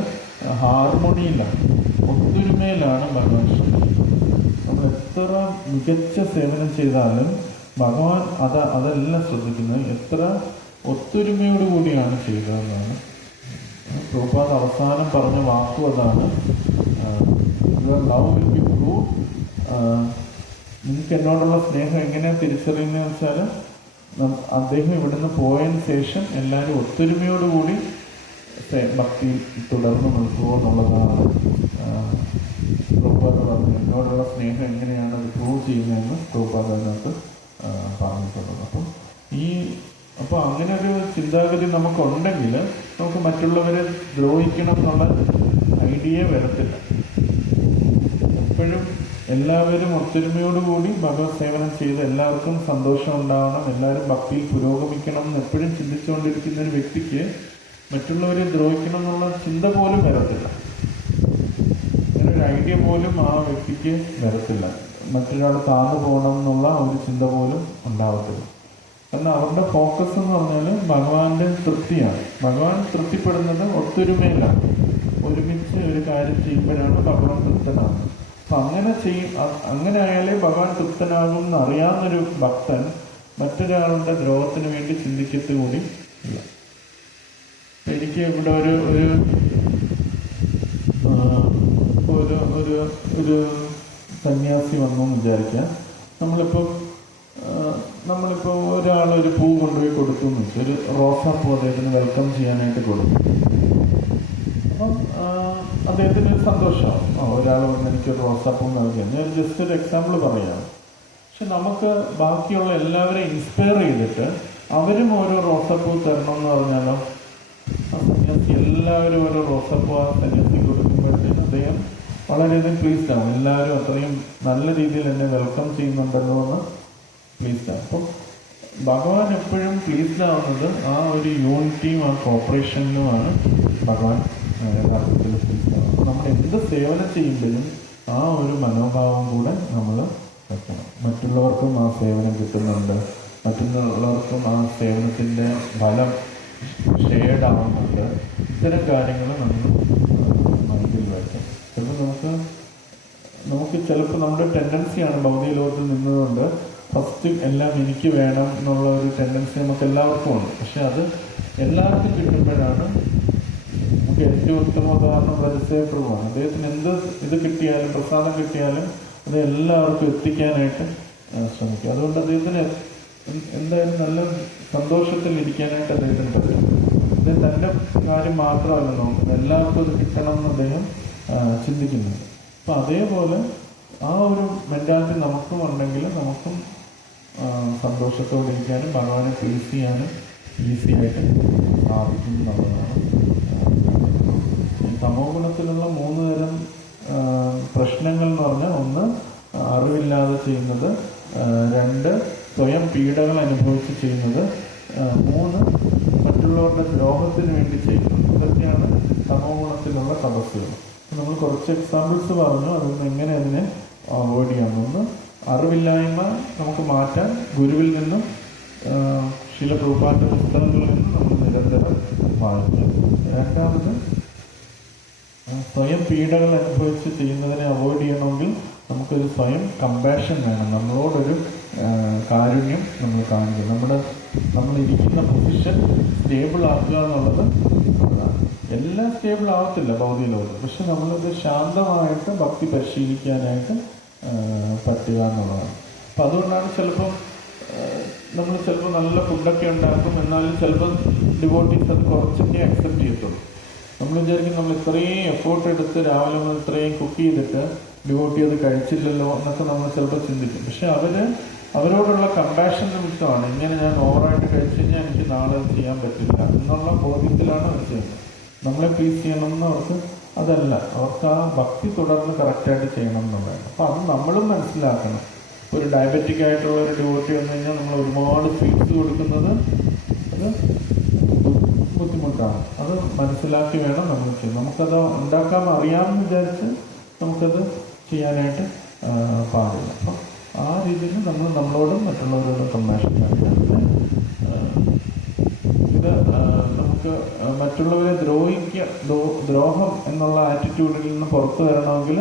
ഹാർമോണിയിലാണ്, ഒത്തൊരുമയിലാണ് ഭഗവാൻ ശ്രദ്ധിക്കുന്നത്. നമ്മൾ എത്ര മികച്ച സേവനം ചെയ്താലും ഭഗവാൻ അതെല്ലാം ശ്രദ്ധിക്കുന്നത് എത്ര ഒത്തൊരുമയോടുകൂടിയാണ് ചെയ്തതെന്നാണ്. പ്രഭുപാദ് അവസാനം പറഞ്ഞ വാക്കും അതാണ്, your love will be prove. നിങ്ങൾക്ക് എന്നോടുള്ള സ്നേഹം എങ്ങനെയാണ് തിരിച്ചറിയുന്നതെന്ന് വെച്ചാൽ അദ്ദേഹം ഇവിടുന്ന് പോയതിന് ശേഷം എല്ലാവരും ഒത്തൊരുമയോടുകൂടി ഭക്തി തുടർന്ന് നിൽക്കുമോ എന്നുള്ളതാണ് പ്രഭുപാദ പറഞ്ഞത്. എന്നോടുള്ള സ്നേഹം എങ്ങനെയാണ് അത് പ്രൂവ് ചെയ്യുന്നതെന്ന് പ്രഭുപാദ അതിനകത്ത് പറഞ്ഞിട്ടുള്ളത്. അപ്പോൾ അങ്ങനെ ഒരു ചിന്താഗതി നമുക്കുണ്ടെങ്കിൽ നമുക്ക് മറ്റുള്ളവരെ ദ്രോഹിക്കണം എന്നുള്ള ഐഡിയ വരത്തില്ല. എപ്പോഴും എല്ലാവരും ഒത്തൊരുമയോടുകൂടി ഭഗവത് സേവനം ചെയ്ത് എല്ലാവർക്കും സന്തോഷം ഉണ്ടാവണം, എല്ലാവരും ഭക്തിയിൽ പുരോഗമിക്കണം എന്ന് എപ്പോഴും ചിന്തിച്ചുകൊണ്ടിരിക്കുന്ന ഒരു വ്യക്തിക്ക് മറ്റുള്ളവരെ ദ്രോഹിക്കണം എന്നുള്ള ചിന്ത പോലും വരത്തില്ല. അങ്ങനെ ഒരു ഐഡിയ പോലും ആ വ്യക്തിക്ക് വരത്തില്ല. മറ്റൊരാൾ താഴ്ന്നു പോകണം എന്നുള്ള ഒരു ചിന്ത പോലും ഉണ്ടാവത്തില്ല. കാരണം അവരുടെ ഫോക്കസ് എന്ന് പറഞ്ഞാൽ ഭഗവാന്റെ തൃപ്തിയാണ്. ഭഗവാൻ തൃപ്തിപ്പെടുന്നത് ഒത്തൊരുമയിലാണ്. ഒരുമിച്ച് ഒരു കാര്യം ചെയ്യുമ്പോഴാണ് ഭഗവാൻ തൃപ്തനാകുന്നത്. അപ്പം അങ്ങനെ ആയാലേ ഭഗവാൻ തൃപ്തനാകും എന്നറിയാവുന്നൊരു ഭക്തൻ മറ്റൊരാളുടെ ദ്രോഹത്തിന് വേണ്ടി ചിന്തിക്കത്ത് കൂടി ഇല്ല. എനിക്ക് ഇവിടെ ഒരു സന്യാസി വന്നു എന്ന് വിചാരിക്കാം. നമ്മളിപ്പോൾ ഒരാളൊരു പൂ കൊണ്ടുപോയി കൊടുത്തു എന്ന് വെച്ചാൽ ഒരു റോസാപ്പൂ അദ്ദേഹത്തിന് വെൽക്കം ചെയ്യാനായിട്ട് കൊടുക്കും. അപ്പം അദ്ദേഹത്തിന് സന്തോഷമാവും, ഒരാൾ വന്ന് എനിക്കൊരു റോസാപ്പൂ നൽകിയാണ്. ഞാൻ ജസ്റ്റ് ഒരു എക്സാമ്പിൾ പറയുകയാണ്. പക്ഷെ നമുക്ക് ബാക്കിയുള്ള എല്ലാവരെയും ഇൻസ്പയർ ചെയ്തിട്ട് അവരും ഓരോ റോസാപ്പൂ തരണമെന്ന് പറഞ്ഞാലോ, ആ സന്യാസി എല്ലാവരും ഓരോ റോസാപ്പൂ ആ സന്യാസി കൊടുക്കുമ്പോഴത്തേക്കും അദ്ദേഹം വളരെയധികം പ്ലീസ്ഡ് ആവും. എല്ലാവരും അത്രയും നല്ല രീതിയിൽ എന്നെ വെൽക്കം ചെയ്യുന്നുണ്ടല്ലോ എന്ന് പ്ലീസ്ഡ് ആവും. അപ്പം ഭഗവാൻ എപ്പോഴും പ്ലീസ്ഡ് ആവുന്നത് ആ ഒരു യൂണിറ്റിയും ആ കോപ്പറേഷനിലുമാണ് ഭഗവാൻ യഥാർത്ഥത്തിൽ പ്ലീസ്ഡ് ആവുന്നത്. അപ്പോൾ നമ്മൾ എന്ത് സേവനം ചെയ്യുമ്പോഴും ആ ഒരു മനോഭാവം കൂടെ നമ്മൾ വെക്കണം. മറ്റുള്ളവർക്കും ആ സേവനം കിട്ടുന്നുണ്ട്, മറ്റുള്ളവർക്കും ആ സേവനത്തിൻ്റെ ഫലം ഷെയർഡ് ആവുന്നുണ്ട്. ഇത്തരം കാര്യങ്ങൾ നമ്മൾ മനസ്സിൽ വയ്ക്കാം. നമുക്ക് ചിലപ്പോൾ നമ്മുടെ ടെൻഡൻസിയാണ് ഭൗതിക ലോകത്തിൽ നിന്നതുകൊണ്ട് ഫസ്റ്റ് എല്ലാം എനിക്ക് വേണം എന്നുള്ള ഒരു ടെൻഡൻസി നമുക്ക് എല്ലാവർക്കും ഉണ്ട്. പക്ഷെ അത് എല്ലാവർക്കും കിട്ടുമ്പോഴാണ് നമുക്ക് ഏറ്റവും ഉത്തമ ഉദാഹരണം വരസേപ്രഭുവാണ്. അദ്ദേഹത്തിന് എന്ത് ഇത് കിട്ടിയാലും പ്രസാദം കിട്ടിയാലും അത് എല്ലാവർക്കും എത്തിക്കാനായിട്ട് ശ്രമിക്കും. അതുകൊണ്ട് അദ്ദേഹത്തിന് എന്തായാലും നല്ല സന്തോഷത്തിൽ ഇരിക്കാനായിട്ട് അദ്ദേഹത്തിന് പറ്റും. അദ്ദേഹം തൻ്റെ കാര്യം മാത്രമല്ല നോക്കുന്നത്, എല്ലാവർക്കും ഇത് കിട്ടണം എന്ന് അദ്ദേഹം ചിന്തിക്കുന്നുണ്ട്. അപ്പം അതേപോലെ ആ ഒരു മെൻറ്റാലിറ്റി നമുക്കും ഉണ്ടെങ്കിൽ നമുക്കും സന്തോഷത്തോടെ ഇരിക്കാനും ഭഗവാനെ പ്ലീസ് ചെയ്യാനും ഈസി ആയിട്ട് സാധിക്കും എന്നുള്ളതാണ്. തമോ ഗുണത്തിലുള്ള 3 തരം പ്രശ്നങ്ങൾ എന്ന് പറഞ്ഞാൽ, 1 അറിവില്ലാതെ ചെയ്യുന്നത്, 2 സ്വയം പീഡകൾ അനുഭവിച്ച് ചെയ്യുന്നത്, 3 മറ്റുള്ളവരുടെ ദ്രോഹത്തിന് വേണ്ടി ചെയ്യുന്നത്. ഇതൊക്കെയാണ് തമോ ഗുണത്തിലുള്ള തപസ്സുകൾ. നമ്മൾ കുറച്ച് എക്സാമ്പിൾസ് പറഞ്ഞു, അതൊന്ന് എങ്ങനെ അതിനെ അവോയ്ഡ് ചെയ്യാമെന്ന്. അറിവില്ലായ്മ നമുക്ക് മാറ്റാൻ ഗുരുവിൽ നിന്നും ശില പ്രഭുപാദിന്റെ പുസ്തകങ്ങളിൽ നിന്നും നമ്മൾ നിരന്തരം വായിക്കാം. 2ാമത് സ്വയം പീഡകൾ അനുഭവിച്ച് ചെയ്യുന്നതിനെ അവോയ്ഡ് ചെയ്യണമെങ്കിൽ നമുക്കൊരു സ്വയം കമ്പാഷൻ വേണം. നമ്മളോടൊരു കാരുണ്യം നമ്മൾ കാണിക്കും. നമ്മളിരിക്കുന്ന പൊസിഷൻ സ്റ്റേബിൾ ആക്കുക എന്നുള്ളത് അതാണ്. എല്ലാം സ്റ്റേബിൾ ആവത്തില്ല ഭൗതിക ലോകത്ത്, പക്ഷെ നമ്മളത് ശാന്തമായിട്ട് ഭക്തി പരിശീലിക്കാനായിട്ട് പറ്റുക എന്നുള്ളതാണ്. അപ്പം അതുകൊണ്ടാണ് നമ്മൾ ചിലപ്പോൾ നല്ല ഫുഡൊക്കെ ഉണ്ടാക്കും, എന്നാലും ചിലപ്പോൾ ഡിവോട്ടീസ് അത് കുറച്ചൊക്കെ അക്സെപ്റ്റ് ചെയ്യത്തുള്ളൂ. നമ്മൾ വിചാരിക്കും നമ്മൾ ഇത്രയും എഫേർട്ട് എടുത്ത് രാവിലെ മുതൽ ഇത്രയും കുക്ക് ചെയ്തിട്ട് ഡിവോട്ടി അത് കഴിച്ചില്ലല്ലോ എന്നൊക്കെ നമ്മൾ ചിലപ്പോൾ ചിന്തിക്കും. പക്ഷെ അവരോടുള്ള കമ്പാഷൻ നിമിത്തമാണ്, ഇങ്ങനെ ഞാൻ ഓവറായിട്ട് കഴിച്ചു കഴിഞ്ഞാൽ എനിക്ക് നാളെ ചെയ്യാൻ പറ്റില്ല എന്നുള്ള ബോധ്യത്തിലാണ് അവർ ചെയ്യുന്നത്. നമ്മളെ പ്ലീസ് ചെയ്യണം എന്ന് അതല്ല, അവർക്ക് ആ ഭക്തി തുടർന്ന് കറക്റ്റായിട്ട് ചെയ്യണം എന്നുള്ളതാണ്. അപ്പോൾ അത് നമ്മളും മനസ്സിലാക്കണം. ഒരു ഡയബറ്റിക് ആയിട്ടുള്ള ഒരു ഡിവോട്ടി വന്നു കഴിഞ്ഞാൽ നമ്മൾ ഒരുപാട് സ്വീറ്റ്സ് കൊടുക്കുന്നത് അത് ബുദ്ധിമുട്ടാണ്. അത് മനസ്സിലാക്കി വേണം നമ്മൾ ചെയ്യാൻ. നമുക്കത് ഉണ്ടാക്കാൻ അറിയാമെന്ന് വിചാരിച്ച് നമുക്കത് ചെയ്യാനായിട്ട് പാടില്ല. അപ്പം ആ രീതിയിൽ നമ്മൾ നമ്മളോടും മറ്റുള്ളവരോടും കമ്പാഷൻ കാണിക്കുന്നത്. ഇത് നമുക്ക് മറ്റുള്ളവരെ ദ്രോഹം എന്നുള്ള ആറ്റിറ്റ്യൂഡിൽ നിന്ന് പുറത്തു വരണമെങ്കിൽ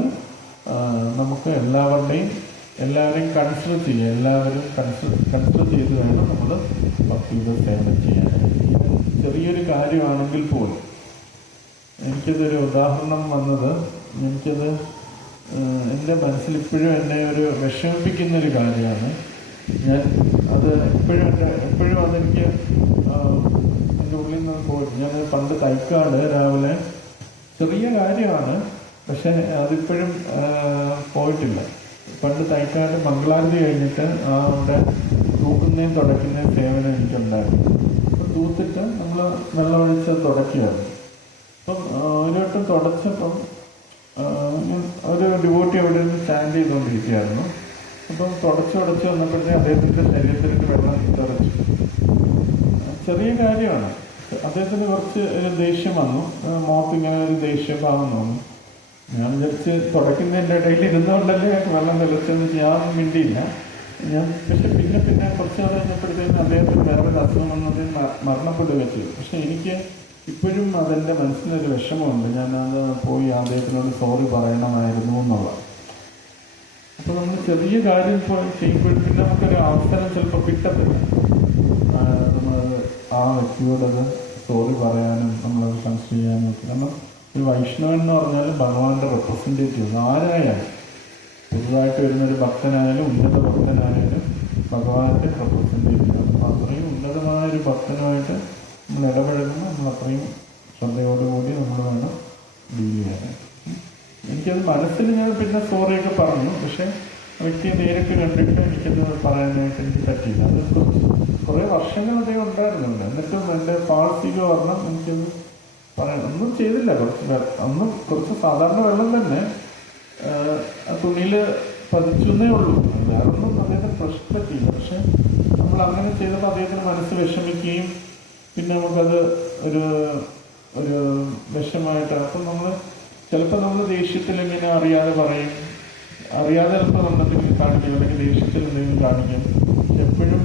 നമുക്ക് എല്ലാവരെയും കൺസിഡർ ചെയ്യുക. എല്ലാവരും കൺസിഡർ ചെയ്ത് വേണം നമ്മൾ ഭക്തിയുടെ സേവനം ചെയ്യാനായിട്ട്. ചെറിയൊരു കാര്യമാണെങ്കിൽ പോലും എനിക്കതൊരു ഉദാഹരണം വന്നത്, എനിക്കത് എൻ്റെ മനസ്സിൽ ഇപ്പോഴും എന്നെ ഒരു വിഷമിപ്പിക്കുന്നൊരു കാര്യമാണ്. ഞാൻ അത് എപ്പോഴും അതെനിക്ക് എൻ്റെ ഉള്ളിൽ നിന്ന് പോയിട്ട് ഞാൻ പണ്ട് തൈക്കാട് രാവിലെ ചെറിയ കാര്യമാണ്, പക്ഷെ അതിപ്പോഴും പോയിട്ടില്ല. പണ്ട് തൈക്കാട് മംഗളാരതി കഴിഞ്ഞിട്ട് അവിടെ തൂക്കുന്നതും തുടയ്ക്കുന്നതും സേവനം എനിക്കുണ്ടായിരുന്നു. അപ്പം തൂത്തിട്ട് നമ്മൾ വെള്ളമൊഴിച്ച് തുടയ്ക്കുമായിരുന്നു. അപ്പം ഒരു വട്ടം തുടച്ചപ്പം ഒരു ഡിവോട്ടി അവിടെ നിന്ന് സ്റ്റാൻഡ് ചെയ്തുകൊണ്ടിരിക്കുകയായിരുന്നു. അപ്പം തുടച്ച് വന്നപ്പോഴത്തേക്കും അദ്ദേഹത്തിൻ്റെ ശരീരത്തിലേക്ക് വെള്ളം തെറിച്ചു. ചെറിയ കാര്യമാണ്. അദ്ദേഹത്തിന് കുറച്ച് ഒരു ദേഷ്യം വന്നു, മോത്തിങ്ങനെ ഒരു ദേഷ്യഭാവം തോന്നി. ഞാൻ വിചാരിച്ച് തുടയ്ക്കുന്നതിൻ്റെ ഇടയിൽ ഇരുന്നുകൊണ്ടല്ലേ വെള്ളം തെളിച്ചെന്ന് ഞാൻ മിണ്ടിയില്ല. പക്ഷെ പിന്നെ കുറച്ച് നാൾ കഴിഞ്ഞപ്പോഴത്തേക്കും അദ്ദേഹത്തിന് വേറൊരു അസുഖം വന്നതിൽ മരണപ്പെടുകയും ചെയ്തു. പക്ഷെ എനിക്ക് ഇപ്പോഴും അതെൻ്റെ മനസ്സിനൊരു വിഷമമുണ്ട്. ഞാനത് പോയി അദ്ദേഹത്തിനോട് സോറി പറയണമായിരുന്നു എന്നുള്ളത്. അപ്പോൾ നമ്മൾ ചെറിയ കാര്യം ചെയ്യുമ്പോഴും പിന്നെ നമുക്കൊരു അവസരം ചിലപ്പോൾ കിട്ടത്തില്ല. നമ്മളത് ആ വ്യക്തിയോടത് സോറി പറയാനും നമ്മളത് കൺസിഡർ ചെയ്യാനും ഒക്കെ. കാരണം ഒരു വൈഷ്ണവൻ എന്ന് പറഞ്ഞാൽ ഭഗവാന്റെ റെപ്രസെൻറ്റേറ്റീവ് ആരായാലും, പുതുതായിട്ട് വരുന്നൊരു ഭക്തനായാലും ഉന്നത ഭക്തനായാലും ഭഗവാന്റെ റെപ്രസെൻറ്റേറ്റീവ്. അപ്പോൾ അത്രയും ഉന്നതമായൊരു ഭക്തനുമായിട്ട് നമ്മൾ ഇടപഴകുമ്പോൾ നമ്മൾ അത്രയും ശ്രദ്ധയോടുകൂടി നമ്മൾ വേണം ഡീൽ ചെയ്യാനായിട്ട്. എനിക്കത് മനസ്സിൽ ഞാൻ പിന്നെ സോറിയൊക്കെ പറഞ്ഞു, പക്ഷേ വ്യക്തിയെ നേരിട്ട് കണ്ടിട്ട് എനിക്കത് പറയാനായിട്ട് എനിക്ക് പറ്റിയില്ല. അത് കുറേ വർഷങ്ങൾ അദ്ദേഹം ഉണ്ടായിരുന്നുണ്ട്. എന്നിട്ടും എൻ്റെ പാഴ്സിക വർണ്ണം എനിക്കത് പറയാൻ ഒന്നും ചെയ്തില്ല. കുറച്ച് സാധാരണ വെള്ളം തന്നെ ആ തുണിയിൽ പതിച്ചെന്നേ ഉള്ളൂ. വേറൊന്നും അദ്ദേഹത്തിന് പ്രശ്നം പറ്റിയില്ല. പക്ഷെ നമ്മൾ അങ്ങനെ ചെയ്തപ്പോൾ അദ്ദേഹത്തിന് മനസ്സ് വിഷമിക്കുകയും പിന്നെ നമുക്കത് ഒരു വിഷമായിട്ട്. അപ്പം നമ്മൾ ചിലപ്പോൾ നമ്മൾ ദേഷ്യത്തിൽ ഇങ്ങനെ അറിയാതെ പറയും, അറിയാതെ ചിലപ്പോൾ നമ്മളെന്തെങ്കിലും കാണിക്കും, അല്ലെങ്കിൽ ദേഷ്യത്തിൽ എന്തെങ്കിലും കാണിക്കും. പക്ഷെ എപ്പോഴും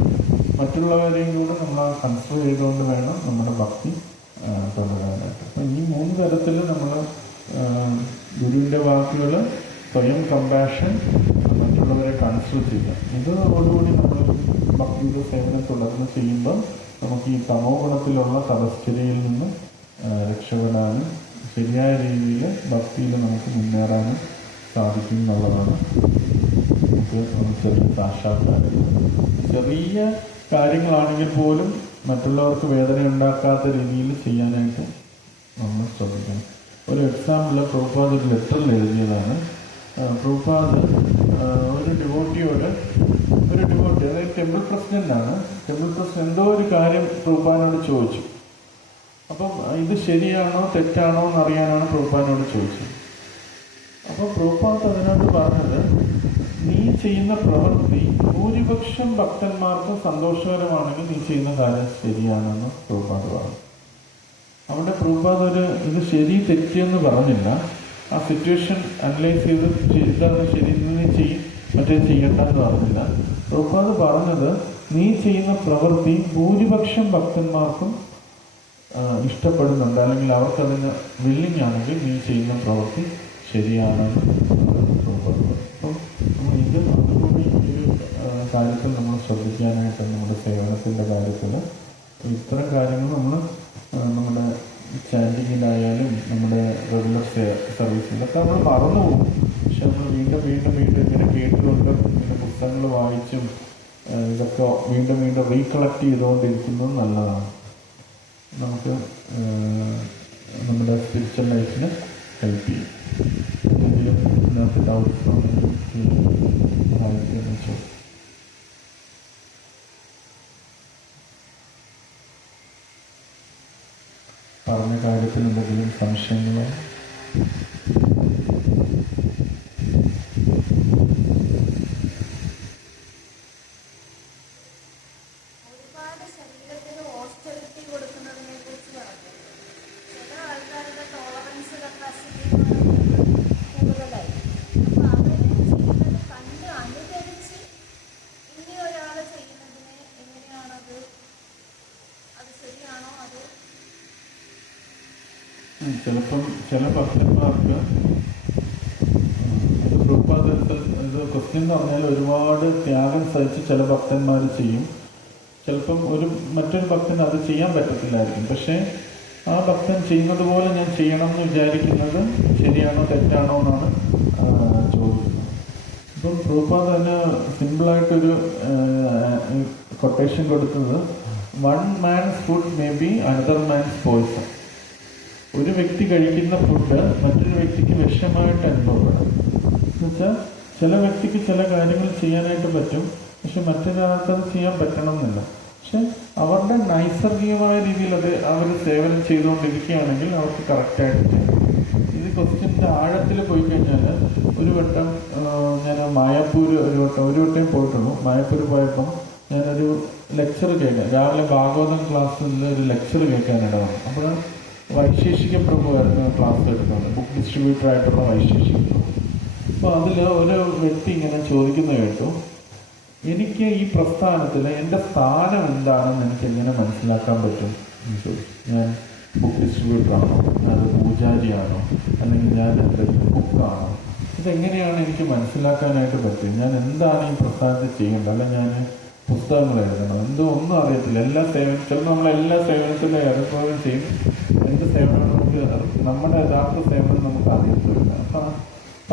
മറ്റുള്ളവരെയും കൂടെ നമ്മൾ കൺസിഡർ ചെയ്തുകൊണ്ട് വേണം നമ്മുടെ ഭക്തി തുടരാനായിട്ട്. അപ്പം ഈ 3 തരത്തിൽ നമ്മൾ ഗുരുവിൻ്റെ വാക്കുകൾ, സ്വയം കമ്പാഷൻ, മറ്റുള്ളവരെ കൺസിഡർ ചെയ്യുക. ഇതോടുകൂടി നമ്മൾ ഭക്തിയുടെ സേവനം തുടർന്ന് ചെയ്യുമ്പോൾ നമുക്ക് ഈ തമോ ഗുണത്തിലുള്ള തപശ്ചര്യയിൽ നിന്ന് രക്ഷപ്പെടാനും ശരിയായ രീതിയിൽ ഭക്തിയിൽ നമുക്ക് മുന്നേറാനും സാധിക്കും എന്നുള്ളതാണ് നമുക്ക് ചെറിയ സാക്ഷാത്കാരം. ചെറിയ കാര്യങ്ങളാണെങ്കിൽ പോലും മറ്റുള്ളവർക്ക് വേദന ഉണ്ടാക്കാത്ത രീതിയിൽ ചെയ്യാനായിട്ട് നമ്മൾ ശ്രദ്ധിക്കണം. ഒരു എക്സാമ്പിൾ പ്രഭുപാദ് ഒരു ലെറ്ററിൽ എഴുതിയതാണ്. പ്രഭുപാദ് ഒരു ഡിവോട്ടി, അതായത് ടെമ്പിൾ പ്രസിഡൻ്റാണ്. ടെമ്പിൾ പ്രസിഡന്റ് എന്തോ ഒരു കാര്യം പ്രഭുപാദിനോട് ചോദിച്ചു. അപ്പം ഇത് ശരിയാണോ തെറ്റാണോ എന്നറിയാനാണ് പ്രഭുപാദിനോട് ചോദിച്ചത്. അപ്പോൾ പ്രഭുപാദ് അതിനോട് പറഞ്ഞത്, നീ ചെയ്യുന്ന പ്രവൃത്തി ഭൂരിപക്ഷം ഭക്തന്മാർക്ക് സന്തോഷകരമാണെങ്കിൽ നീ ചെയ്യുന്ന കാര്യം ശരിയാണെന്ന് പ്രഭുപാദ് പറഞ്ഞു. അവിടെ പ്രഭുപാദ് ഇത് ശരി തെറ്റെന്ന് പറഞ്ഞില്ല. ആ സിറ്റുവേഷൻ അനലൈസ് ചെയ്ത് ഇതാണ് ശരി, നീ ചെയ്യും മറ്റേ ചെയ്യണ്ടെന്ന് പറഞ്ഞില്ല. പ്രഭുപാദ് പറഞ്ഞത്, നീ ചെയ്യുന്ന പ്രവൃത്തി ഭൂരിപക്ഷം ഭക്തന്മാർക്കും ഇഷ്ടപ്പെടുന്നുണ്ട്, അല്ലെങ്കിൽ അവർക്കതിന് വില്ലിങ് ആണെങ്കിൽ നീ ചെയ്യുന്ന പ്രവൃത്തി ശരിയാണെന്ന് പ്രഭുപാദ്. അപ്പം നമ്മൾ അതുകൂടി ഈ കാര്യത്തിൽ നമ്മൾ ശ്രദ്ധിക്കാനായിട്ട്, നമ്മുടെ സേവനത്തിൻ്റെ കാര്യത്തിൽ ഇത്തരം കാര്യങ്ങൾ നമ്മൾ നമ്മുടെ ചാൻഡിങ്ങിലായാലും നമ്മുടെ റെഗുലർ സർവീസിലൊക്കെ നമ്മൾ മറന്നു പോകും. പക്ഷെ നമ്മൾ വീണ്ടും ഇങ്ങനെ കേട്ടുകൊണ്ട് ഇങ്ങനെ പുസ്തകങ്ങൾ വായിച്ചും ഇതൊക്കെ വീണ്ടും റീകളക്ട് ചെയ്തുകൊണ്ടിരിക്കുന്നത് നല്ലതാണ്. നമുക്ക് നമ്മുടെ സ്പിരിച്വൽ ലൈഫിന് ഹെൽപ്പ് ചെയ്യും. എന്തെങ്കിലും ഇതിനകത്ത് ഡൗട്ട്സ് സഹായിക്കുമെന്ന് പറഞ്ഞ കാര്യത്തിൽ എന്തെങ്കിലും സംശയങ്ങളോ? ചിലപ്പം ചില ഭക്തന്മാർക്ക് ഇത് ക്വസ്റ്റ്യൻ എന്ന് പറഞ്ഞാൽ ഒരുപാട് ത്യാഗം സഹിച്ച് ചില ഭക്തന്മാർ ചെയ്യും. ചിലപ്പം മറ്റൊരു ഭക്തന് അത് ചെയ്യാൻ പറ്റത്തില്ലായിരിക്കും. പക്ഷേ ആ ഭക്തൻ ചെയ്യുന്നത് പോലെ ഞാൻ ചെയ്യണം എന്ന് വിചാരിക്കുന്നത് ശരിയാണോ തെറ്റാണോ എന്നാണ് ചോദിക്കുന്നത്. ഇപ്പം പ്രഭുപാദ് തന്നെ സിമ്പിളായിട്ടൊരു കൊട്ടേഷൻ കൊടുത്തത്, one man's food may be another man's poison. ഒരു വ്യക്തി കഴിക്കുന്ന ഫുഡ് മറ്റൊരു വ്യക്തിക്ക് വിഷമായിട്ട് അനുഭവപ്പെടാം. എന്നുവെച്ചാൽ ചില വ്യക്തിക്ക് ചില കാര്യങ്ങൾ ചെയ്യാനായിട്ട് പറ്റും, പക്ഷെ മറ്റൊരാൾക്ക് അത് ചെയ്യാൻ പറ്റണം എന്നില്ല. പക്ഷെ അവരുടെ നൈസർഗികമായ രീതിയിൽ അത് അവർ സേവനം ചെയ്തുകൊണ്ടിരിക്കുകയാണെങ്കിൽ അവർക്ക് കറക്റ്റായിട്ട് ചെയ്യാം. ഇത് ക്വസ്റ്റ്യൻ്റെ ആഴത്തിൽ പോയി കഴിഞ്ഞാൽ ഒരു വട്ടം ഞാൻ മായാപ്പൂർ ഒരു വട്ടം പോയിട്ടുള്ളൂ. മായാപ്പൂർ പോയപ്പം ഞാനൊരു ലെക്ചർ കേൾക്കാൻ, രാവിലെ ഭാഗവതം ക്ലാസ്സിൽ ഒരു ലെക്ചർ കേൾക്കാനിട വന്നു. അപ്പോൾ വൈശേഷിക പ്രഭുവായിരുന്നു ക്ലാസ് എടുക്കുന്നത്, ബുക്ക് ഡിസ്ട്രിബ്യൂട്ടർ ആയിട്ടുള്ള വൈശേഷിക പ്രഭു. അപ്പോൾ അതിൽ ഒരു വ്യക്തി ഇങ്ങനെ ചോദിക്കുന്നത് കേട്ടു, എനിക്ക് ഈ പ്രസ്ഥാനത്തിൽ എൻ്റെ സ്ഥാനം എന്താണെന്ന് എനിക്ക് എങ്ങനെ മനസ്സിലാക്കാൻ പറ്റും എന്ന് ചോദിച്ചു. ഞാൻ ബുക്ക് ഡിസ്ട്രിബ്യൂട്ടറാണോ, അത് പൂജാരിയാണോ, അല്ലെങ്കിൽ ഞാൻ എന്തെങ്കിലും ബുക്കാണോ, ഇതെങ്ങനെയാണ് എനിക്ക് മനസ്സിലാക്കാനായിട്ട് പറ്റും? ഞാൻ എന്താണ് ഈ പ്രസ്ഥാനത്തിൽ ചെയ്യേണ്ടത്? അല്ല ഞാൻ പുസ്തകങ്ങൾ എഴുതണം, ഒന്നും അറിയത്തില്ല. എല്ലാ ചിലപ്പോൾ നമ്മളെല്ലാ സേവനത്തിലും ഏറെപ്പോഴും ചെയ്യും. എന്ത് സേവനം നമ്മുടെ യഥാർത്ഥ സേവനം നമുക്ക് അറിയത്തില്ല. അപ്പം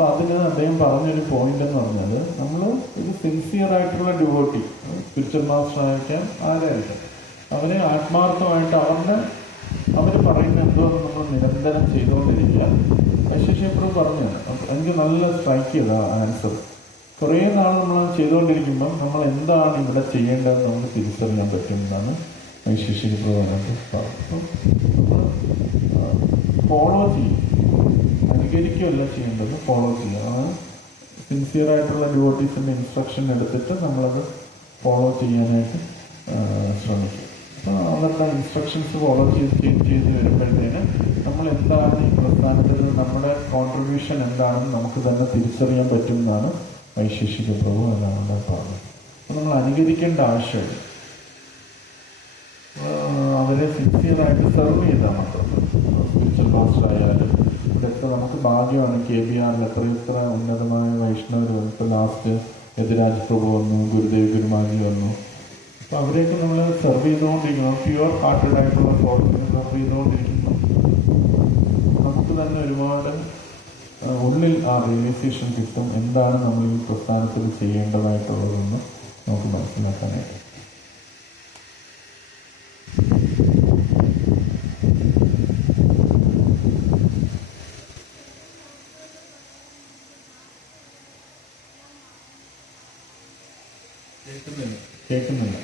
അതിന് അദ്ദേഹം പറഞ്ഞൊരു പോയിന്റ് എന്ന് പറഞ്ഞാൽ, നമ്മൾ ഒരു സിൻസിയർ ആയിട്ടുള്ള ഡിവോട്ടി, സ്പിരിച്വൽ മാസ്റ്റർ ആയിരിക്കാം, ആരായിരിക്കാം, അവരെ ആത്മാർത്ഥമായിട്ട് അവർ പറയുന്ന എന്തോ നമ്മൾ നിരന്തരം ചെയ്തുകൊണ്ടിരിക്കുക. വൈശേഷികപ്രഭു പറഞ്ഞു, എനിക്ക് നല്ല സ്ട്രൈക്ക് ചെയ്ത ആൻസർ. കുറേ നാൾ നമ്മൾ ചെയ്തുകൊണ്ടിരിക്കുമ്പം നമ്മൾ എന്താണ് ഇവിടെ ചെയ്യേണ്ടതെന്ന് നമുക്ക് തിരിച്ചറിയാൻ പറ്റും എന്നാണ് വൈശേഷികപ്രഭു അതിനകത്ത് പറഞ്ഞത്. അപ്പം നമ്മൾ ഫോളോ ചെയ്യും, അനുകരിക്കുകയല്ല ചെയ്യേണ്ടത്, ഫോളോ ചെയ്യുക. അതാണ് സിൻസിയറായിട്ടുള്ള ഡിവോട്ടീസിൻ്റെ ഇൻസ്ട്രക്ഷൻ എടുത്തിട്ട് നമ്മളത് ഫോളോ ചെയ്യാനായിട്ട് ശ്രമിക്കും. അപ്പോൾ അവരുടെ ഇൻസ്ട്രക്ഷൻസ് ഫോളോ ചെയ്ത് വരുമ്പോഴത്തേന് നമ്മൾ എന്താണ് ഈ പ്രസ്ഥാനത്തിൽ നമ്മുടെ കോൺട്രിബ്യൂഷൻ എന്താണെന്ന് നമുക്ക് തന്നെ തിരിച്ചറിയാൻ പറ്റും എന്നാണ് വൈശേഷികപ്രഭു എന്നാണ് പറഞ്ഞത്. അപ്പോൾ നമ്മൾ അനുകരിക്കേണ്ട ആവശ്യമില്ല, അവരെ സിൻസിയറായിട്ട് സെർവ് ചെയ്താൽ മാത്രം. സ്പിരിച്വൽ മാസ്റ്റർ ആയാലും ഇതൊക്കെ നമുക്ക് ഭാഗ്യമാണ്. KBRൽ എത്ര ഉന്നതമായ വൈഷ്ണവർ വന്നു. ഇപ്പോൾ ലാസ്റ്റ് യദുരാജ് പ്രഭു വന്നു, ഗുരുദേവ് ഗുരുമാജി വന്നു. അപ്പോൾ അവരെയൊക്കെ നമ്മൾ സെർവ് ചെയ്തുകൊണ്ടിരിക്കണം. പ്യുവർ ഹാർട്ടഡ് ആയിട്ടുള്ള സോൾസിനെ സെർവ് ചെയ്തുകൊണ്ടിരിക്കുന്നു. നമുക്ക് തന്നെ ഒരുപാട് ഉള്ളിൽ ആ റിയലൈസേഷൻ കിട്ടും, എന്താണ് നമ്മൾ ഈ പ്രസ്ഥാനത്തിൽ ചെയ്യേണ്ടതായിട്ടുള്ളതെന്ന് നമുക്ക് മനസ്സിലാക്കാനായിട്ട്. കേൾക്കുന്നില്ല.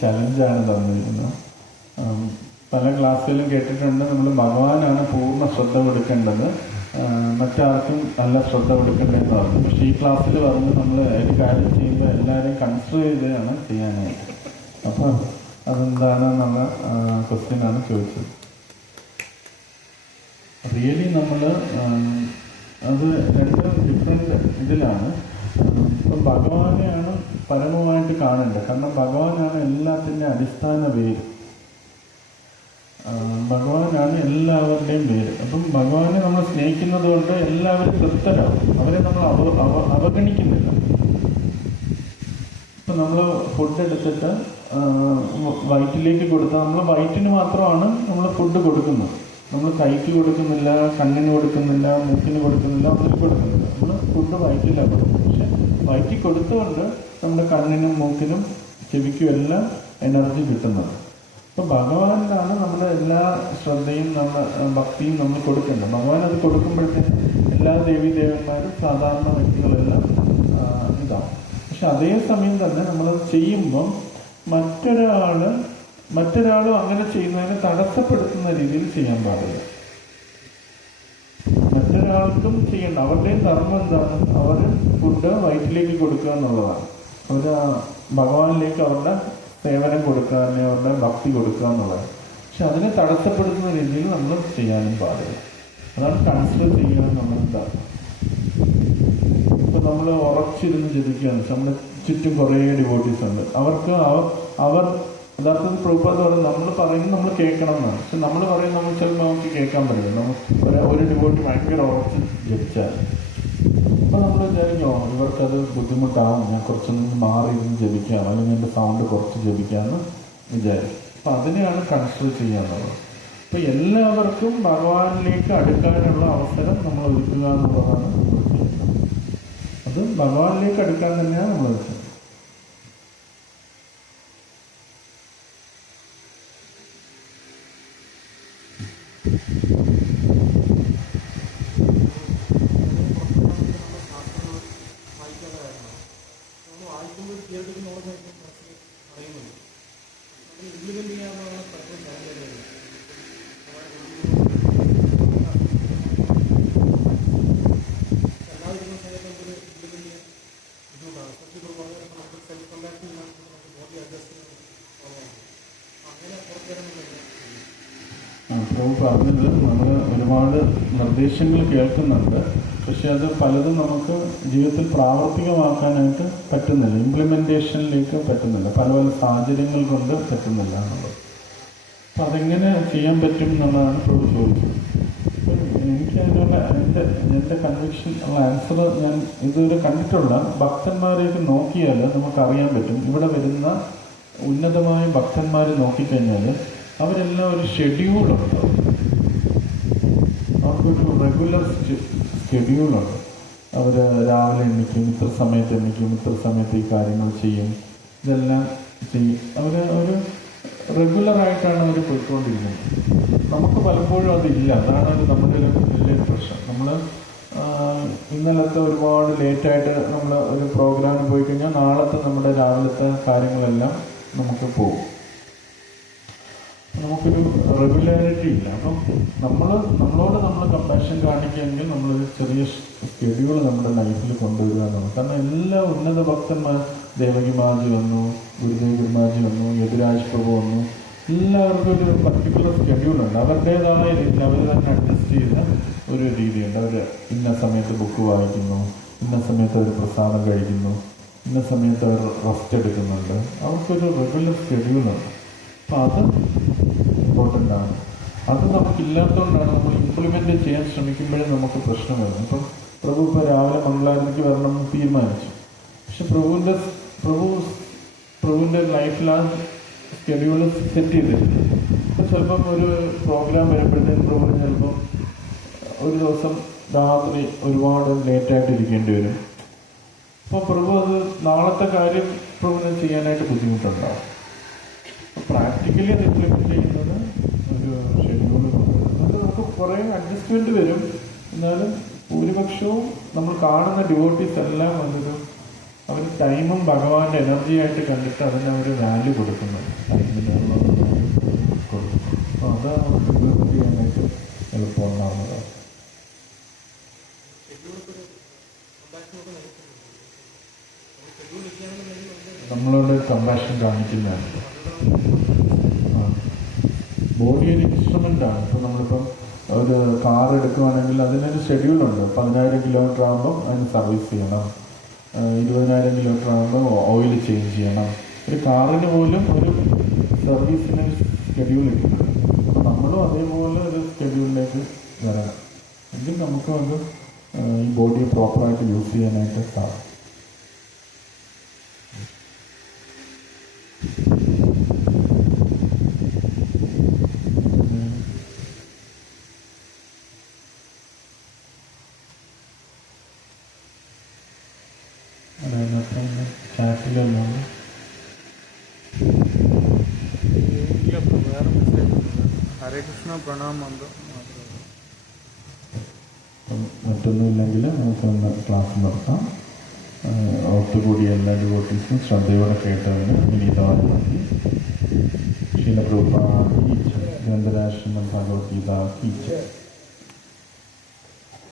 ചലഞ്ചാണ് തന്നിരിക്കുന്നത്. പല ക്ലാസ്സുകളിലും കേട്ടിട്ടുണ്ട്, നമ്മൾ ഭഗവാനാണ് പൂർണ്ണ ശ്രദ്ധ കൊടുക്കേണ്ടത്, മറ്റാർക്കും നല്ല ശ്രദ്ധ കൊടുക്കേണ്ടതെന്ന് പറഞ്ഞു. പക്ഷേ ഈ ക്ലാസ്സിൽ പറഞ്ഞ് നമ്മൾ ഒരു കാര്യം ചെയ്യുമ്പോൾ എല്ലാവരെയും കൺസിഡർ ചെയ്താണ് ചെയ്യാനായിട്ട്. അപ്പം അതെന്താണെന്നുള്ള ക്വസ്റ്റ്യനാണ് ചോദിച്ചത്. റിയലി നമ്മൾ അത് രണ്ടും ഡിഫറെൻ്റ് ഇതിലാണ്. ഇപ്പം ഭഗവാനെയാണ് പരമമായിട്ട് കാണേണ്ടത്. കാരണം ഭഗവാനാണ് എല്ലാത്തിൻ്റെ അടിസ്ഥാന പേര്, ഭഗവാനാണ് എല്ലാവരുടെയും പേര്. അപ്പം ഭഗവാനെ നമ്മൾ സ്നേഹിക്കുന്നത് കൊണ്ട് എല്ലാവരും തൃപ്തരാകും, അവരെ നമ്മൾ അവഗണിക്കുന്നില്ല. ഇപ്പം നമ്മൾ ഫുഡ് എടുത്തിട്ട് വയറ്റിലേക്ക് കൊടുത്താൽ നമ്മൾ വയറ്റിന് മാത്രമാണ് നമ്മൾ ഫുഡ് കൊടുക്കുന്നത്. നമ്മൾ കൈക്ക് കൊടുക്കുന്നില്ല, കണ്ണിന് കൊടുക്കുന്നില്ല, മൂക്കിന് കൊടുക്കുന്നില്ല, ഒന്നിന് കൊടുക്കുന്നില്ല. നമ്മൾ ഫുഡ് വയറ്റിലാണ് കൊടുക്കുന്നത്. പക്ഷെ വയറ്റിൽ കൊടുത്തുകൊണ്ട് നമ്മുടെ കണ്ണിനും മൂക്കിനും ചെവിക്കും എല്ലാം എനർജി കിട്ടുന്നത്. അപ്പോൾ ഭഗവാനാണ് നമ്മുടെ എല്ലാ ശ്രദ്ധയും ഭക്തിയും നമ്മൾ കൊടുക്കേണ്ടത്. ഭഗവാൻ അത് കൊടുക്കുമ്പോഴത്തേക്കും എല്ലാ ദേവീദേവന്മാരും സാധാരണ വ്യക്തികളെല്ലാം ഇതാവും. പക്ഷെ അതേസമയം തന്നെ നമ്മളത് ചെയ്യുമ്പം മറ്റൊരാളും അങ്ങനെ ചെയ്യുന്നതിന് തടസ്സപ്പെടുത്തുന്ന രീതിയിൽ ചെയ്യാൻ പാടില്ല. മറ്റൊരാൾക്കും ചെയ്യേണ്ട, അവരുടെയും ധർമ്മം എന്താണ്? അവർ ഫുഡ് വയറ്റിലേക്ക് കൊടുക്കുക എന്നുള്ളതാണ്. അവർ ഭഗവാനിലേക്ക് അവരുടെ സേവനം കൊടുക്കുക, അല്ലെങ്കിൽ അവരുടെ ഭക്തി കൊടുക്കുക എന്നുള്ളതാണ്. പക്ഷെ അതിനെ തടസ്സപ്പെടുത്തുന്ന രീതിയിൽ നമ്മൾ ചെയ്യാനും പാടില്ല. അതാണ് കൺസിഡർ ചെയ്യുന്നത്. നമ്മളെന്താണ് ഇപ്പം നമ്മൾ ഉറച്ചിരുന്ന് ചിന്തിക്കുകയാണ്. നമ്മുടെ ചുറ്റും കുറേ ഡിവോട്ടീസ് ഉണ്ട്. അവർക്ക് അവർ യഥാർത്ഥത്തിൽ പ്രഭുപാദ പറയും, നമ്മൾ പറയുന്നത് നമ്മൾ കേൾക്കണം എന്നാണ്. പക്ഷെ നമ്മൾ പറയുന്നത് നമ്മൾ ചിലപ്പോൾ നമുക്ക് കേൾക്കാൻ പറ്റില്ല. ഒരു ഡിവോട്ടി ഭയങ്കര ഉറച്ച് ജപിച്ചാൽ അപ്പോൾ നമ്മൾ വിചാരിക്കുമോ ഇവർക്കത് ബുദ്ധിമുട്ടാവും, ഞാൻ കുറച്ചൊന്ന് മാറി ഇരുന്ന് ജപിക്കാം, അല്ലെങ്കിൽ എൻ്റെ സൗണ്ട് കുറച്ച് ജപിക്കാമെന്ന് വിചാരിക്കും. അപ്പം അതിനെയാണ് കൺസിഡർ ചെയ്യാന്നുള്ളത്. അപ്പോൾ എല്ലാവർക്കും ഭഗവാനിലേക്ക് അടുക്കാനുള്ള അവസരം നമ്മൾ ഒരുക്കുക എന്നുള്ളതാണ് നമ്മൾ ചെയ്യുന്നത്. അത് ഭഗവാനിലേക്ക് അടുക്കാൻ തന്നെയാണ് നമ്മൾ ചെയ്യുന്നത്. പ്രഭു പറഞ്ഞത് നമ്മൾ ഒരുപാട് നിർദ്ദേശങ്ങൾ കേൾക്കുന്നുണ്ട്, പക്ഷെ അത് പലതും നമുക്ക് ജീവിതത്തിൽ പ്രാവർത്തികമാക്കാനായിട്ട് പറ്റുന്നില്ല, ഇംപ്ലിമെൻറ്റേഷനിലേക്ക് പറ്റുന്നില്ല, പല പല സാഹചര്യങ്ങൾ കൊണ്ട് പറ്റുന്നില്ല എന്നുള്ളത്. അപ്പം അതെങ്ങനെ ചെയ്യാൻ പറ്റും എന്നുള്ളതാണ് പ്രഭു ചോദിച്ചത്. എനിക്ക് അതിനുള്ള എൻ്റെ കൺവിക്ഷൻ ഉള്ള ആൻസർ ഞാൻ ഇതുവരെ കണ്ടിട്ടുള്ള ഭക്തന്മാരെയൊക്കെ നോക്കിയാൽ നമുക്കറിയാൻ പറ്റും. ഇവിടെ വരുന്ന ഉന്നതമായ ഭക്തന്മാർ നോക്കിക്കഴിഞ്ഞാൽ അവരെല്ലാം ഒരു ഷെഡ്യൂളുണ്ട്, അവർക്കൊരു റെഗുലർ ഷെഡ്യൂളുണ്ട്. അവർ രാവിലെ എണ്ണിക്കും, ഇത്ര സമയത്ത് എണ്ണിക്കും, ഇത്ര സമയത്ത് ഈ കാര്യങ്ങൾ ചെയ്യും, ഇതെല്ലാം ചെയ്യും. അവർ ഒരു റെഗുലറായിട്ടാണ് അവർ പോയിക്കൊണ്ടിരിക്കുന്നത്. നമുക്ക് പലപ്പോഴും അതില്ല. അതാണ് നമ്മുടെ വലിയ പ്രശ്നം. നമ്മൾ ഇന്നലത്തെ ഒരുപാട് ലേറ്റായിട്ട് നമ്മൾ ഒരു പ്രോഗ്രാമിന് പോയി കഴിഞ്ഞാൽ നാളത്തെ നമ്മുടെ രാവിലത്തെ കാര്യങ്ങളെല്ലാം നമുക്ക് പോകും. നമുക്കൊരു റെഗുലാരിറ്റി ഇല്ല. അപ്പം നമ്മളോട് നമ്മൾ കമ്പാഷൻ കാണിക്കുകയെങ്കിൽ നമ്മളൊരു ചെറിയ ഷെഡ്യൂൾ നമ്മുടെ ലൈഫിൽ കൊണ്ടുവരിക എന്നുള്ളത്. കാരണം എല്ലാ ഉന്നത ഭക്തന്മാർ, ദേവകി മാജി വന്നു, ഗുരുദേവ് ഗുരുമാജി വന്നു, യദുരാജ് പ്രഭു വന്നു, എല്ലാവർക്കും ഒരു പർട്ടിക്കുലർ ഷെഡ്യൂളുണ്ട്. അവരുടേതായ രീതിയിൽ അവർ തന്നെ അഡ്ജസ്റ്റ് ചെയ്ത ഒരു രീതിയുണ്ട്. അവർ ഇന്ന സമയത്ത് ബുക്ക് വായിക്കുന്നു, ഇന്ന സമയത്ത് അവർ പ്രസാദം കഴിക്കുന്നു, ഇന്ന സമയത്ത് അവർ റെസ്റ്റ് എടുക്കുന്നുണ്ട്. അവർക്കൊരു റെഗുലർ ഷെഡ്യൂളുണ്ട്. അപ്പം അത് ഇമ്പോർട്ടൻ്റ് ആണ്. അത് നമുക്കില്ലാത്തതുകൊണ്ടാണ് നമ്മൾ ഇംപ്ലിമെൻ്റ് ചെയ്യാൻ ശ്രമിക്കുമ്പോഴേ നമുക്ക് പ്രശ്നം വരുന്നത്. ഇപ്പം പ്രഭു ഇപ്പോൾ രാവിലെ മംഗളാരതിക്ക് വരണം എന്ന് തീരുമാനിച്ചു, പക്ഷെ പ്രഭുവിൻ്റെ ലൈഫിൽ ആ ഷെഡ്യൂൾ സെറ്റ് ചെയ്തിട്ടില്ല. അപ്പോൾ ചിലപ്പം ഒരു പ്രോഗ്രാം വരുമ്പോഴത്തേക്കും പ്രഭുവിന് ചിലപ്പം ഒരു ദിവസം രാത്രി ഒരുപാട് ലേറ്റായിട്ട് ഇരിക്കേണ്ടി വരും. അപ്പോൾ പ്രഭു അത് നാളത്തെ കാര്യം പ്രഭുവിനെ ചെയ്യാനായിട്ട് ബുദ്ധിമുട്ടുണ്ടാവും. പ്രാക്ടിക്കലി അത് ഇംപ്ലിമെൻ്റ് ചെയ്യുന്നത് ഒരു ഷെഡ്യൂൾ കൊണ്ടുവരും. അത് നമുക്ക് കുറേ അഡ്ജസ്റ്റ്മെൻറ്റ് വരും. എന്നാലും ഭൂരിപക്ഷവും നമ്മൾ കാണുന്ന ഡിവോട്ടീസ് എല്ലാം അവർ ടൈമും ഭഗവാന്റെ എനർജിയായിട്ട് കണ്ടിട്ട് അതിന് അവർ വാല്യൂ കൊടുക്കുന്നുണ്ട്, ടൈമിനുള്ള കൊടുക്കും. അപ്പോൾ അത് നമുക്ക് ഇംപ്ലിമെൻ്റ് ചെയ്യാനായിട്ട് എളുപ്പമുണ്ടാവുന്നതാണ്. നമ്മളോട് കമ്പാഷൻ കാണിക്കുന്നതാണ്. ബോഡി ഒരു ഇൻസ്ട്രുമെൻ്റാണ്. ഇപ്പോൾ നമ്മളിപ്പം ഒരു കാർ എടുക്കുകയാണെങ്കിൽ അതിനൊരു ഷെഡ്യൂളുണ്ട്. 10,000 കിലോമീറ്റർ ആകുമ്പം അതിന് സർവീസ് ചെയ്യണം, 20,000 കിലോമീറ്റർ ആകുമ്പോൾ ഓയിൽ ചേഞ്ച് ചെയ്യണം. ഒരു കാറിന് പോലും ഒരു സർവീസിനൊരു ഷെഡ്യൂൾ ഇട്ടുണ്ട്. അപ്പോൾ നമ്മളും അതേപോലെ ഒരു ഷെഡ്യൂളിലേക്ക് വരണം. എങ്കിൽ നമുക്ക് അത് ഈ ബോഡിയെ പ്രോപ്പറായിട്ട് യൂസ് ചെയ്യാനായിട്ട് സാധിക്കും. ചാറ്റിലൊന്നും ഹരേ കൃഷ്ണ പ്രണാം മറ്റൊന്നുമില്ലെങ്കിൽ നമുക്കൊന്ന് ക്ലാസ് നടത്താം. ഒത്തുകൂടിയ എല്ലാ ഡിവോട്ടീസും ശ്രദ്ധയോടെ കേട്ടതിന് വിനീതമായി നന്ദി. ശീല പ്രഭുപാദ് കീ ജയ്. ഗ്രന്ഥരാജ് ശ്രീമദ് ഭഗവത്ഗീത കീ ജയ്.